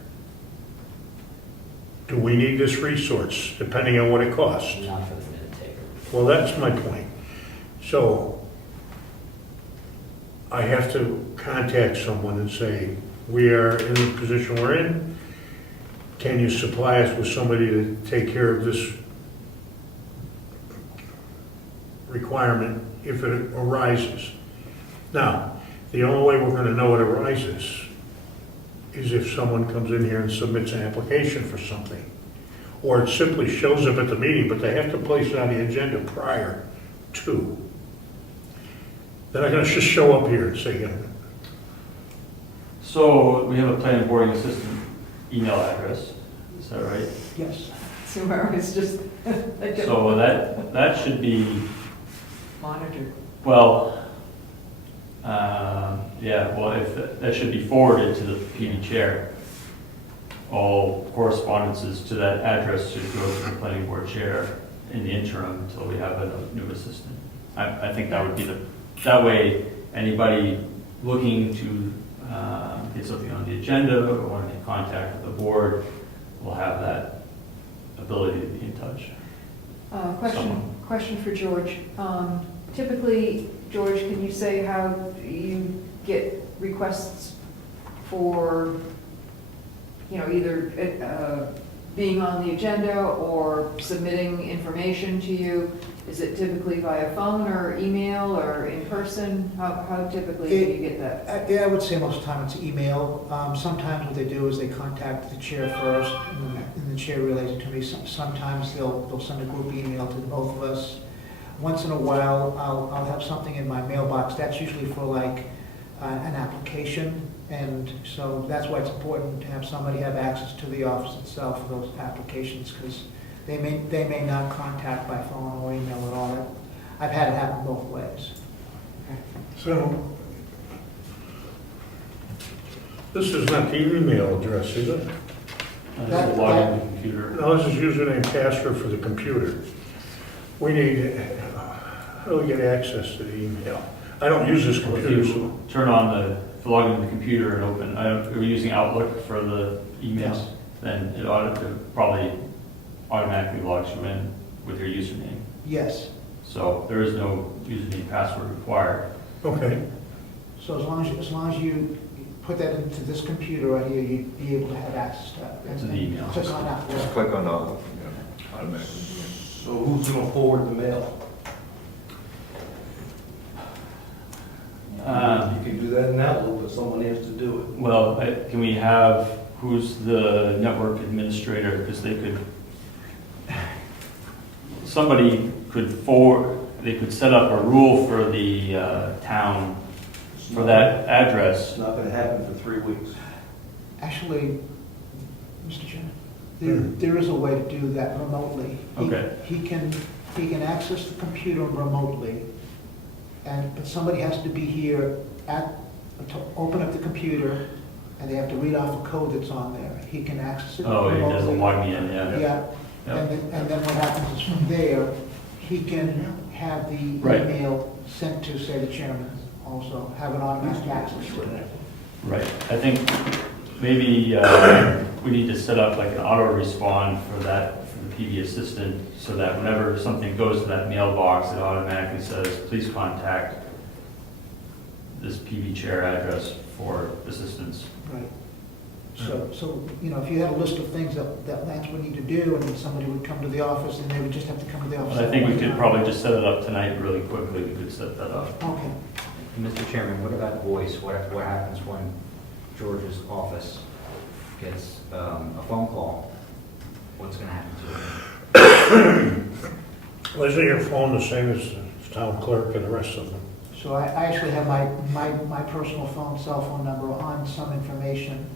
do we need this resource, depending on what it costs? Not for the minute taker. Well, that's my point. So I have to contact someone and say, we are in the position we're in. Can you supply us with somebody to take care of this requirement if it arises? Now, the only way we're gonna know it arises is if someone comes in here and submits an application for something. Or it simply shows up at the meeting, but they have to place it on the agenda prior to. They're not gonna just show up here and say, So we have a planning board assistant email address, is that right? Yes. So where it's just So that should be, monitored. well, yeah, well, if that should be forwarded to the PD chair. All correspondences to that address should go to the planning board chair in the interim until we have a new assistant. I think that would be that way, anybody looking to get something on the agenda or want to make contact with the board will have that ability to be in touch. Question for George. Typically, George, can you say how you get requests for, either being on the agenda or submitting information to you? Is it typically via phone or email or in person? How typically do you get that? Yeah, I would say most of the time it's email. Sometimes what they do is they contact the chair first, and the chair relays it to me. Sometimes they'll send a group email to both of us. Once in a while, I'll have something in my mailbox. That's usually for like an application, and so that's why it's important to have somebody have access to the office itself for those applications, because they may not contact by phone or email at all. I've had it happen both ways. so, this is not the email address, is it? Just log in the computer. No, this is username and password for the computer. We need, how do we get access to the email? I don't use this So if computer, so. you turn on log into the computer and open, we're using Outlook for the emails, Yes. then it probably automatically logs you in with your username. Yes. So there is no username password required. Okay, So as long as you put that into this computer right here, you'd be able to have access to it. To the email. Click on that. Just click on automatically. So who's gonna forward the mail? You can do that in Outlook, but someone has to do it. Well, can we have, who's the network administrator, because somebody could they could set up a rule for the town for that address. It's not gonna happen for 3 weeks. Actually, Mr. Chairman, there is a way to do that remotely. Okay. He can access the computer remotely, but somebody has to be here to open up the computer, and they have to read off the code that's on there. He can access it Oh, remotely. he doesn't log me in, yeah. Yeah, Yep. and then what happens is from there, he can have the Right. email sent to, say, the chairman, also have an automatic access to it. Right, I think maybe we need to set up like an auto respond for the PD assistant, so that whenever something goes to that mailbox, it automatically says, please contact this PB chair address for assistance. Right. So, if you had a list of things that Lance would need to do, and then somebody would come to the office, and they would just have to come to the office. But I think we could probably just set it up tonight really quickly, we could set that up. Okay. Mr. Chairman, what about voice? What happens when George's office gets a phone call? What's going to happen to it? well, isn't your phone the same as the town clerk and the rest of them? So I actually have my personal cell phone number on some information.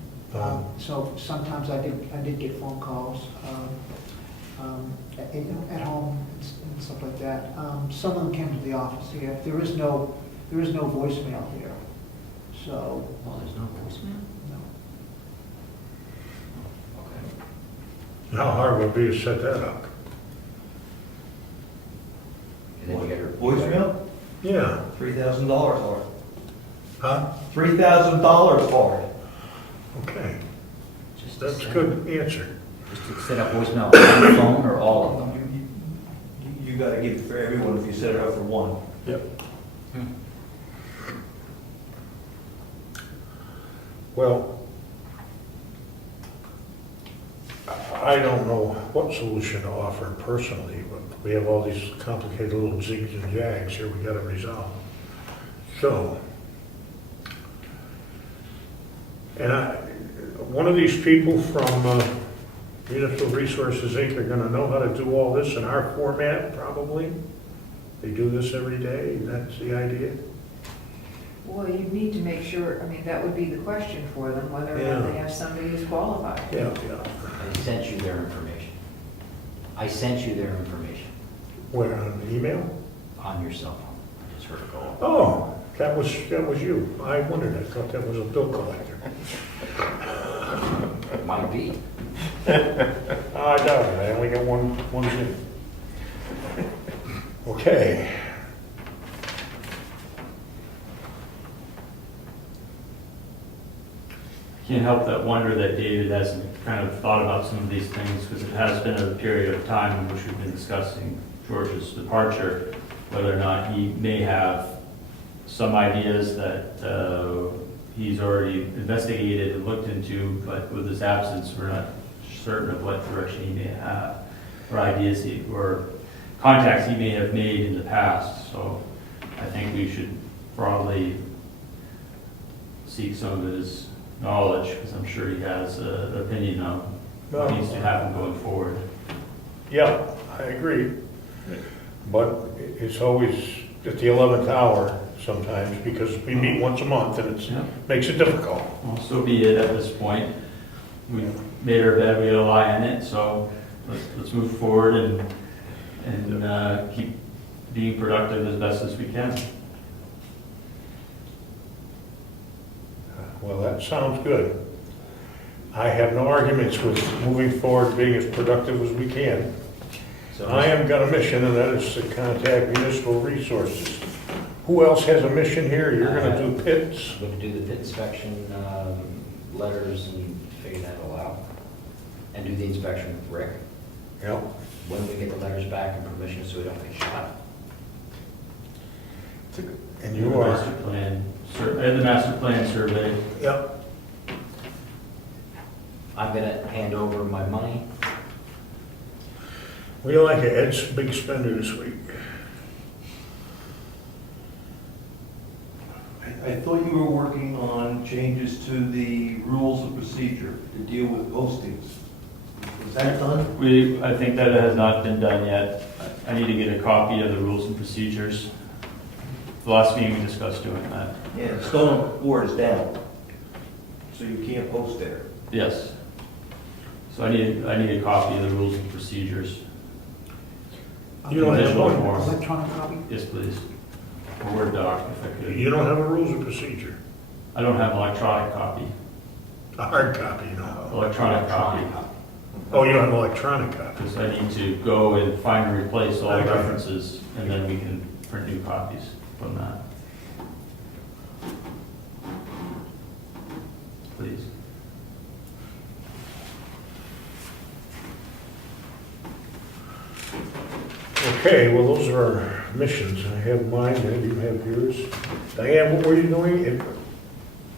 So sometimes I did get phone calls at home and stuff like that. Some of them came to the office here. There is no voicemail here. So, Oh, there's no voicemail? no. How hard would it be to set that up? And then you got your. Voicemail, Yeah, $3,000 for it. huh? $3,000 for it. Okay, Just to that's a set- good answer. Just to set up voicemail on the phone or all of them? You gotta give it for everyone if you set it up for one. Yep. Hmm. Well, I don't know what solution to offer personally, but we have all these complicated little zigs and jags here we gotta resolve. So, and one of these people from Municipal Resources Inc. are gonna know how to do all this in our format, probably. They do this every day, that's the idea. Well, you need to make sure, I mean, that would be the question for them, whether or not Yeah. they have somebody who's qualified. Yeah. I sent you their information. I sent you their information Where, on email? on your cell phone. I just heard it go off. Oh, that was you. I wondered, I thought that was a bill collector. It might be. I doubt it, I only got one Zoom. Okay. Can't help but wonder that David hasn't kind of thought about some of these things, because it has been a period of time in which we've been discussing George's departure, whether or not he may have some ideas that he's already investigated and looked into, but with his absence, we're not certain of what direction he may have, or ideas or contacts he may have made in the past. So I think we should probably seek some of his knowledge, because I'm sure he has an opinion on what needs to happen going forward. Yeah, I agree. But it's always at the 11th hour sometimes, because we meet once a month and it Yeah. makes it difficult. Well, so be it at this point. We've made our bed, we gotta lie in it, so let's move forward and keep being productive as best as we can. Well, that sounds good. I have no arguments with moving forward, being as productive as we can. So I am got a mission, and that is to contact municipal resources. Who else has a mission here? You're gonna do pits? I'm going to do the pit inspection letters and figure that all out. And do the inspection with Rick. Yep. When we get the letters back and permission so we don't get shot. And The you are? master plan, the master plan survey. Yep. I'm going to hand over my money. We like it. Ed's a big spender this week. I thought you were working on changes to the rules of procedure to deal with postings. Was that done? I think that has not been done yet. I need to get a copy of the rules and procedures. The last meeting we discussed doing that. Yeah, the stone board is down, so you can't post there. Yes. So I need a copy of the rules and procedures. You don't have Digital one? form. Electronic copy? Yes, please. A Word doc, if I could. You don't have a rules of procedure? I don't have an electronic copy. A hard copy, you know? Electronic copy. Oh, you don't have an electronic copy? Because I need to go and find and replace all the Okay. references, and then we can print new copies from that. Please. Okay, well, those are our missions. I have mine, and you have yours. Diane, what were you doing?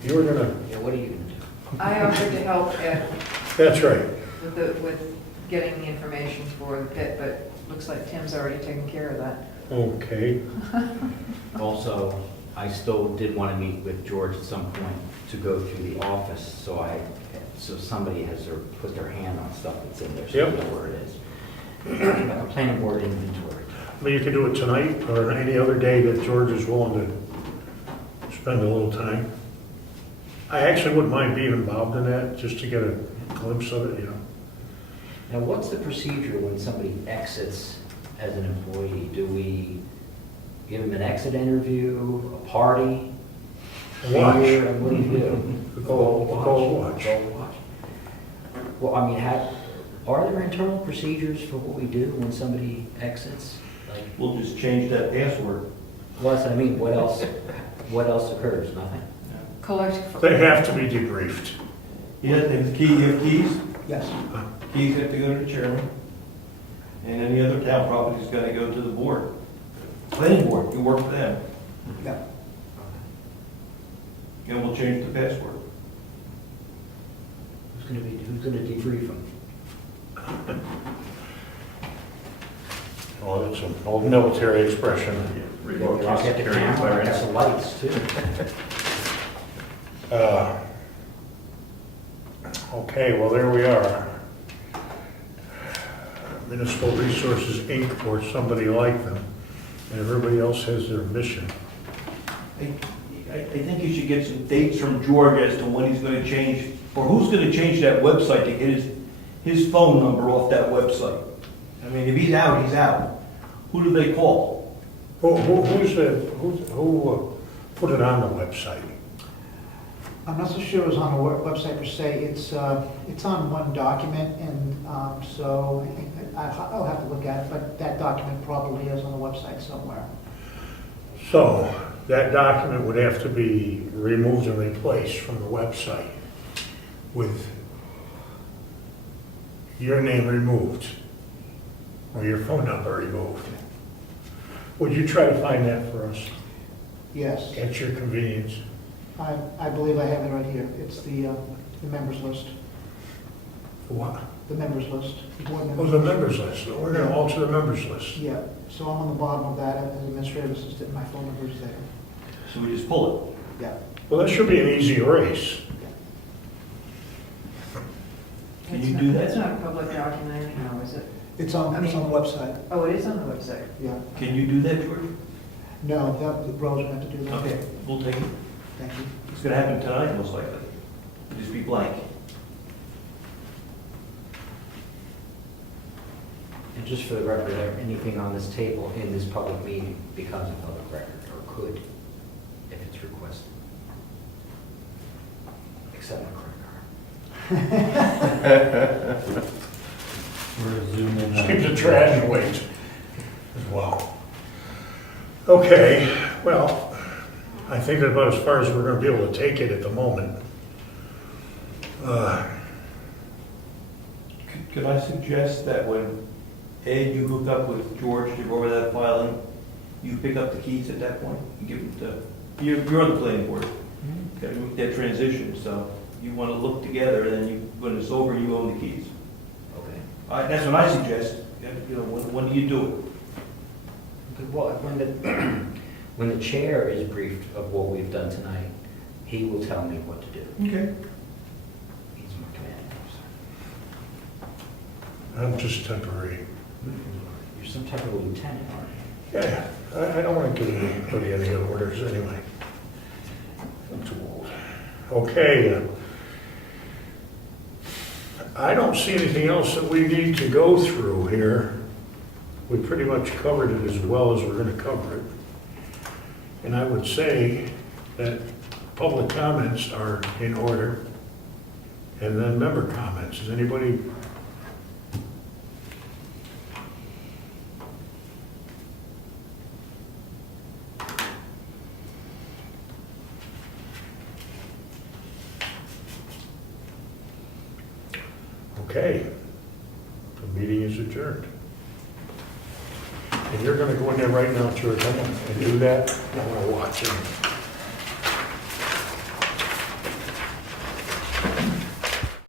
You were gonna, Yeah, what are you going to do? I offered to help Ed that's right. with getting the information for the pit, but looks like Tim's already taken care of that. Okay. Also, I still did want to meet with George at some point to go through the office, so somebody has put their hand on stuff that's in there, so you Yep. know where it is. Like a planning board inventory. I mean, you can do it tonight or any other day that George is willing to spend a little time. I actually wouldn't mind being involved in that, just to get a glimpse of it, you know. Now, what's the procedure when somebody exits as an employee? Do we give them an exit interview, a party? Watch. Beer, and what do you do? Go watch. Go watch. Well, I mean, Are there internal procedures for what we do when somebody exits? Like, We'll just change that password. well, that's what I mean, what else occurs? Nothing? Collect. They have to be debriefed. You have keys? Yes. Keys have to go to the chairman. And any other town property's gotta go to the board. Planning board, you work for them. Yeah. And we'll change the password. Who's gonna debrief them? Oh, that's an old military expression. Remote You also have the security camera, clearance. that's the lights too. Okay, well, there we are. Municipal Resources, Inc., or somebody like them, and everybody else has their mission. I think you should get some dates from George as to when he's gonna change, or who's gonna change that website to get his phone number off that website. I mean, if he's out, he's out. Who do they call? Who put it on the website? I'm not so sure it's on the website per se. It's on one document, and so I think I'll have to look at it, but that document probably is on the website somewhere. So, that document would have to be removed and replaced from the website with your name removed or your phone number removed. Would you try to find that for us Yes, at your convenience? I believe I have it right here. It's the members list, What? the members list, the board Oh, members. the members list. We're going to alter the members list. Yeah, so I'm on the bottom of that as administrative assistant, my phone number is there. So we just pull Yeah. Well, that should be an easy erase. Can you do that? It's not a public document anyhow, is it? It's on the website, Oh, it is on the website. yeah. it. Can you do that, George? No, the Rose will have to do that. Okay, we'll take it. Thank you. It's gonna happen tonight, most likely. It'll just be blank. And just for the record, anything on this table in this public meeting becomes a public record, or could, if it's requested. Except my credit card. We're zooming. Just keep the trash away as well. Okay, well, I think that's about as far as we're going to be able to take it at the moment. Could I suggest that when Ed, you hook up with George to go over that filing, you pick up the keys at that point and give them to, you're on the planning board. Okay, that transition, so you want to look together, then you, when it's over, you own the keys. Okay. That's what I suggest. You know, when do you do it? Well, when the chair is briefed of what we've done tonight, he will tell me what to do. Okay. He's my commanding officer. I'm just temporary. You're some type of lieutenant, aren't you? Yeah, I don't want to give anybody any orders anyway. I'm too old. Okay. I don't see anything else that we need to go through here. We pretty much covered it as well as we're going to cover it. And I would say that public comments are in order, and then member comments. Is anybody? Okay, the meeting is adjourned. And you're going to go in there right now, George, and do that? I want to watch it.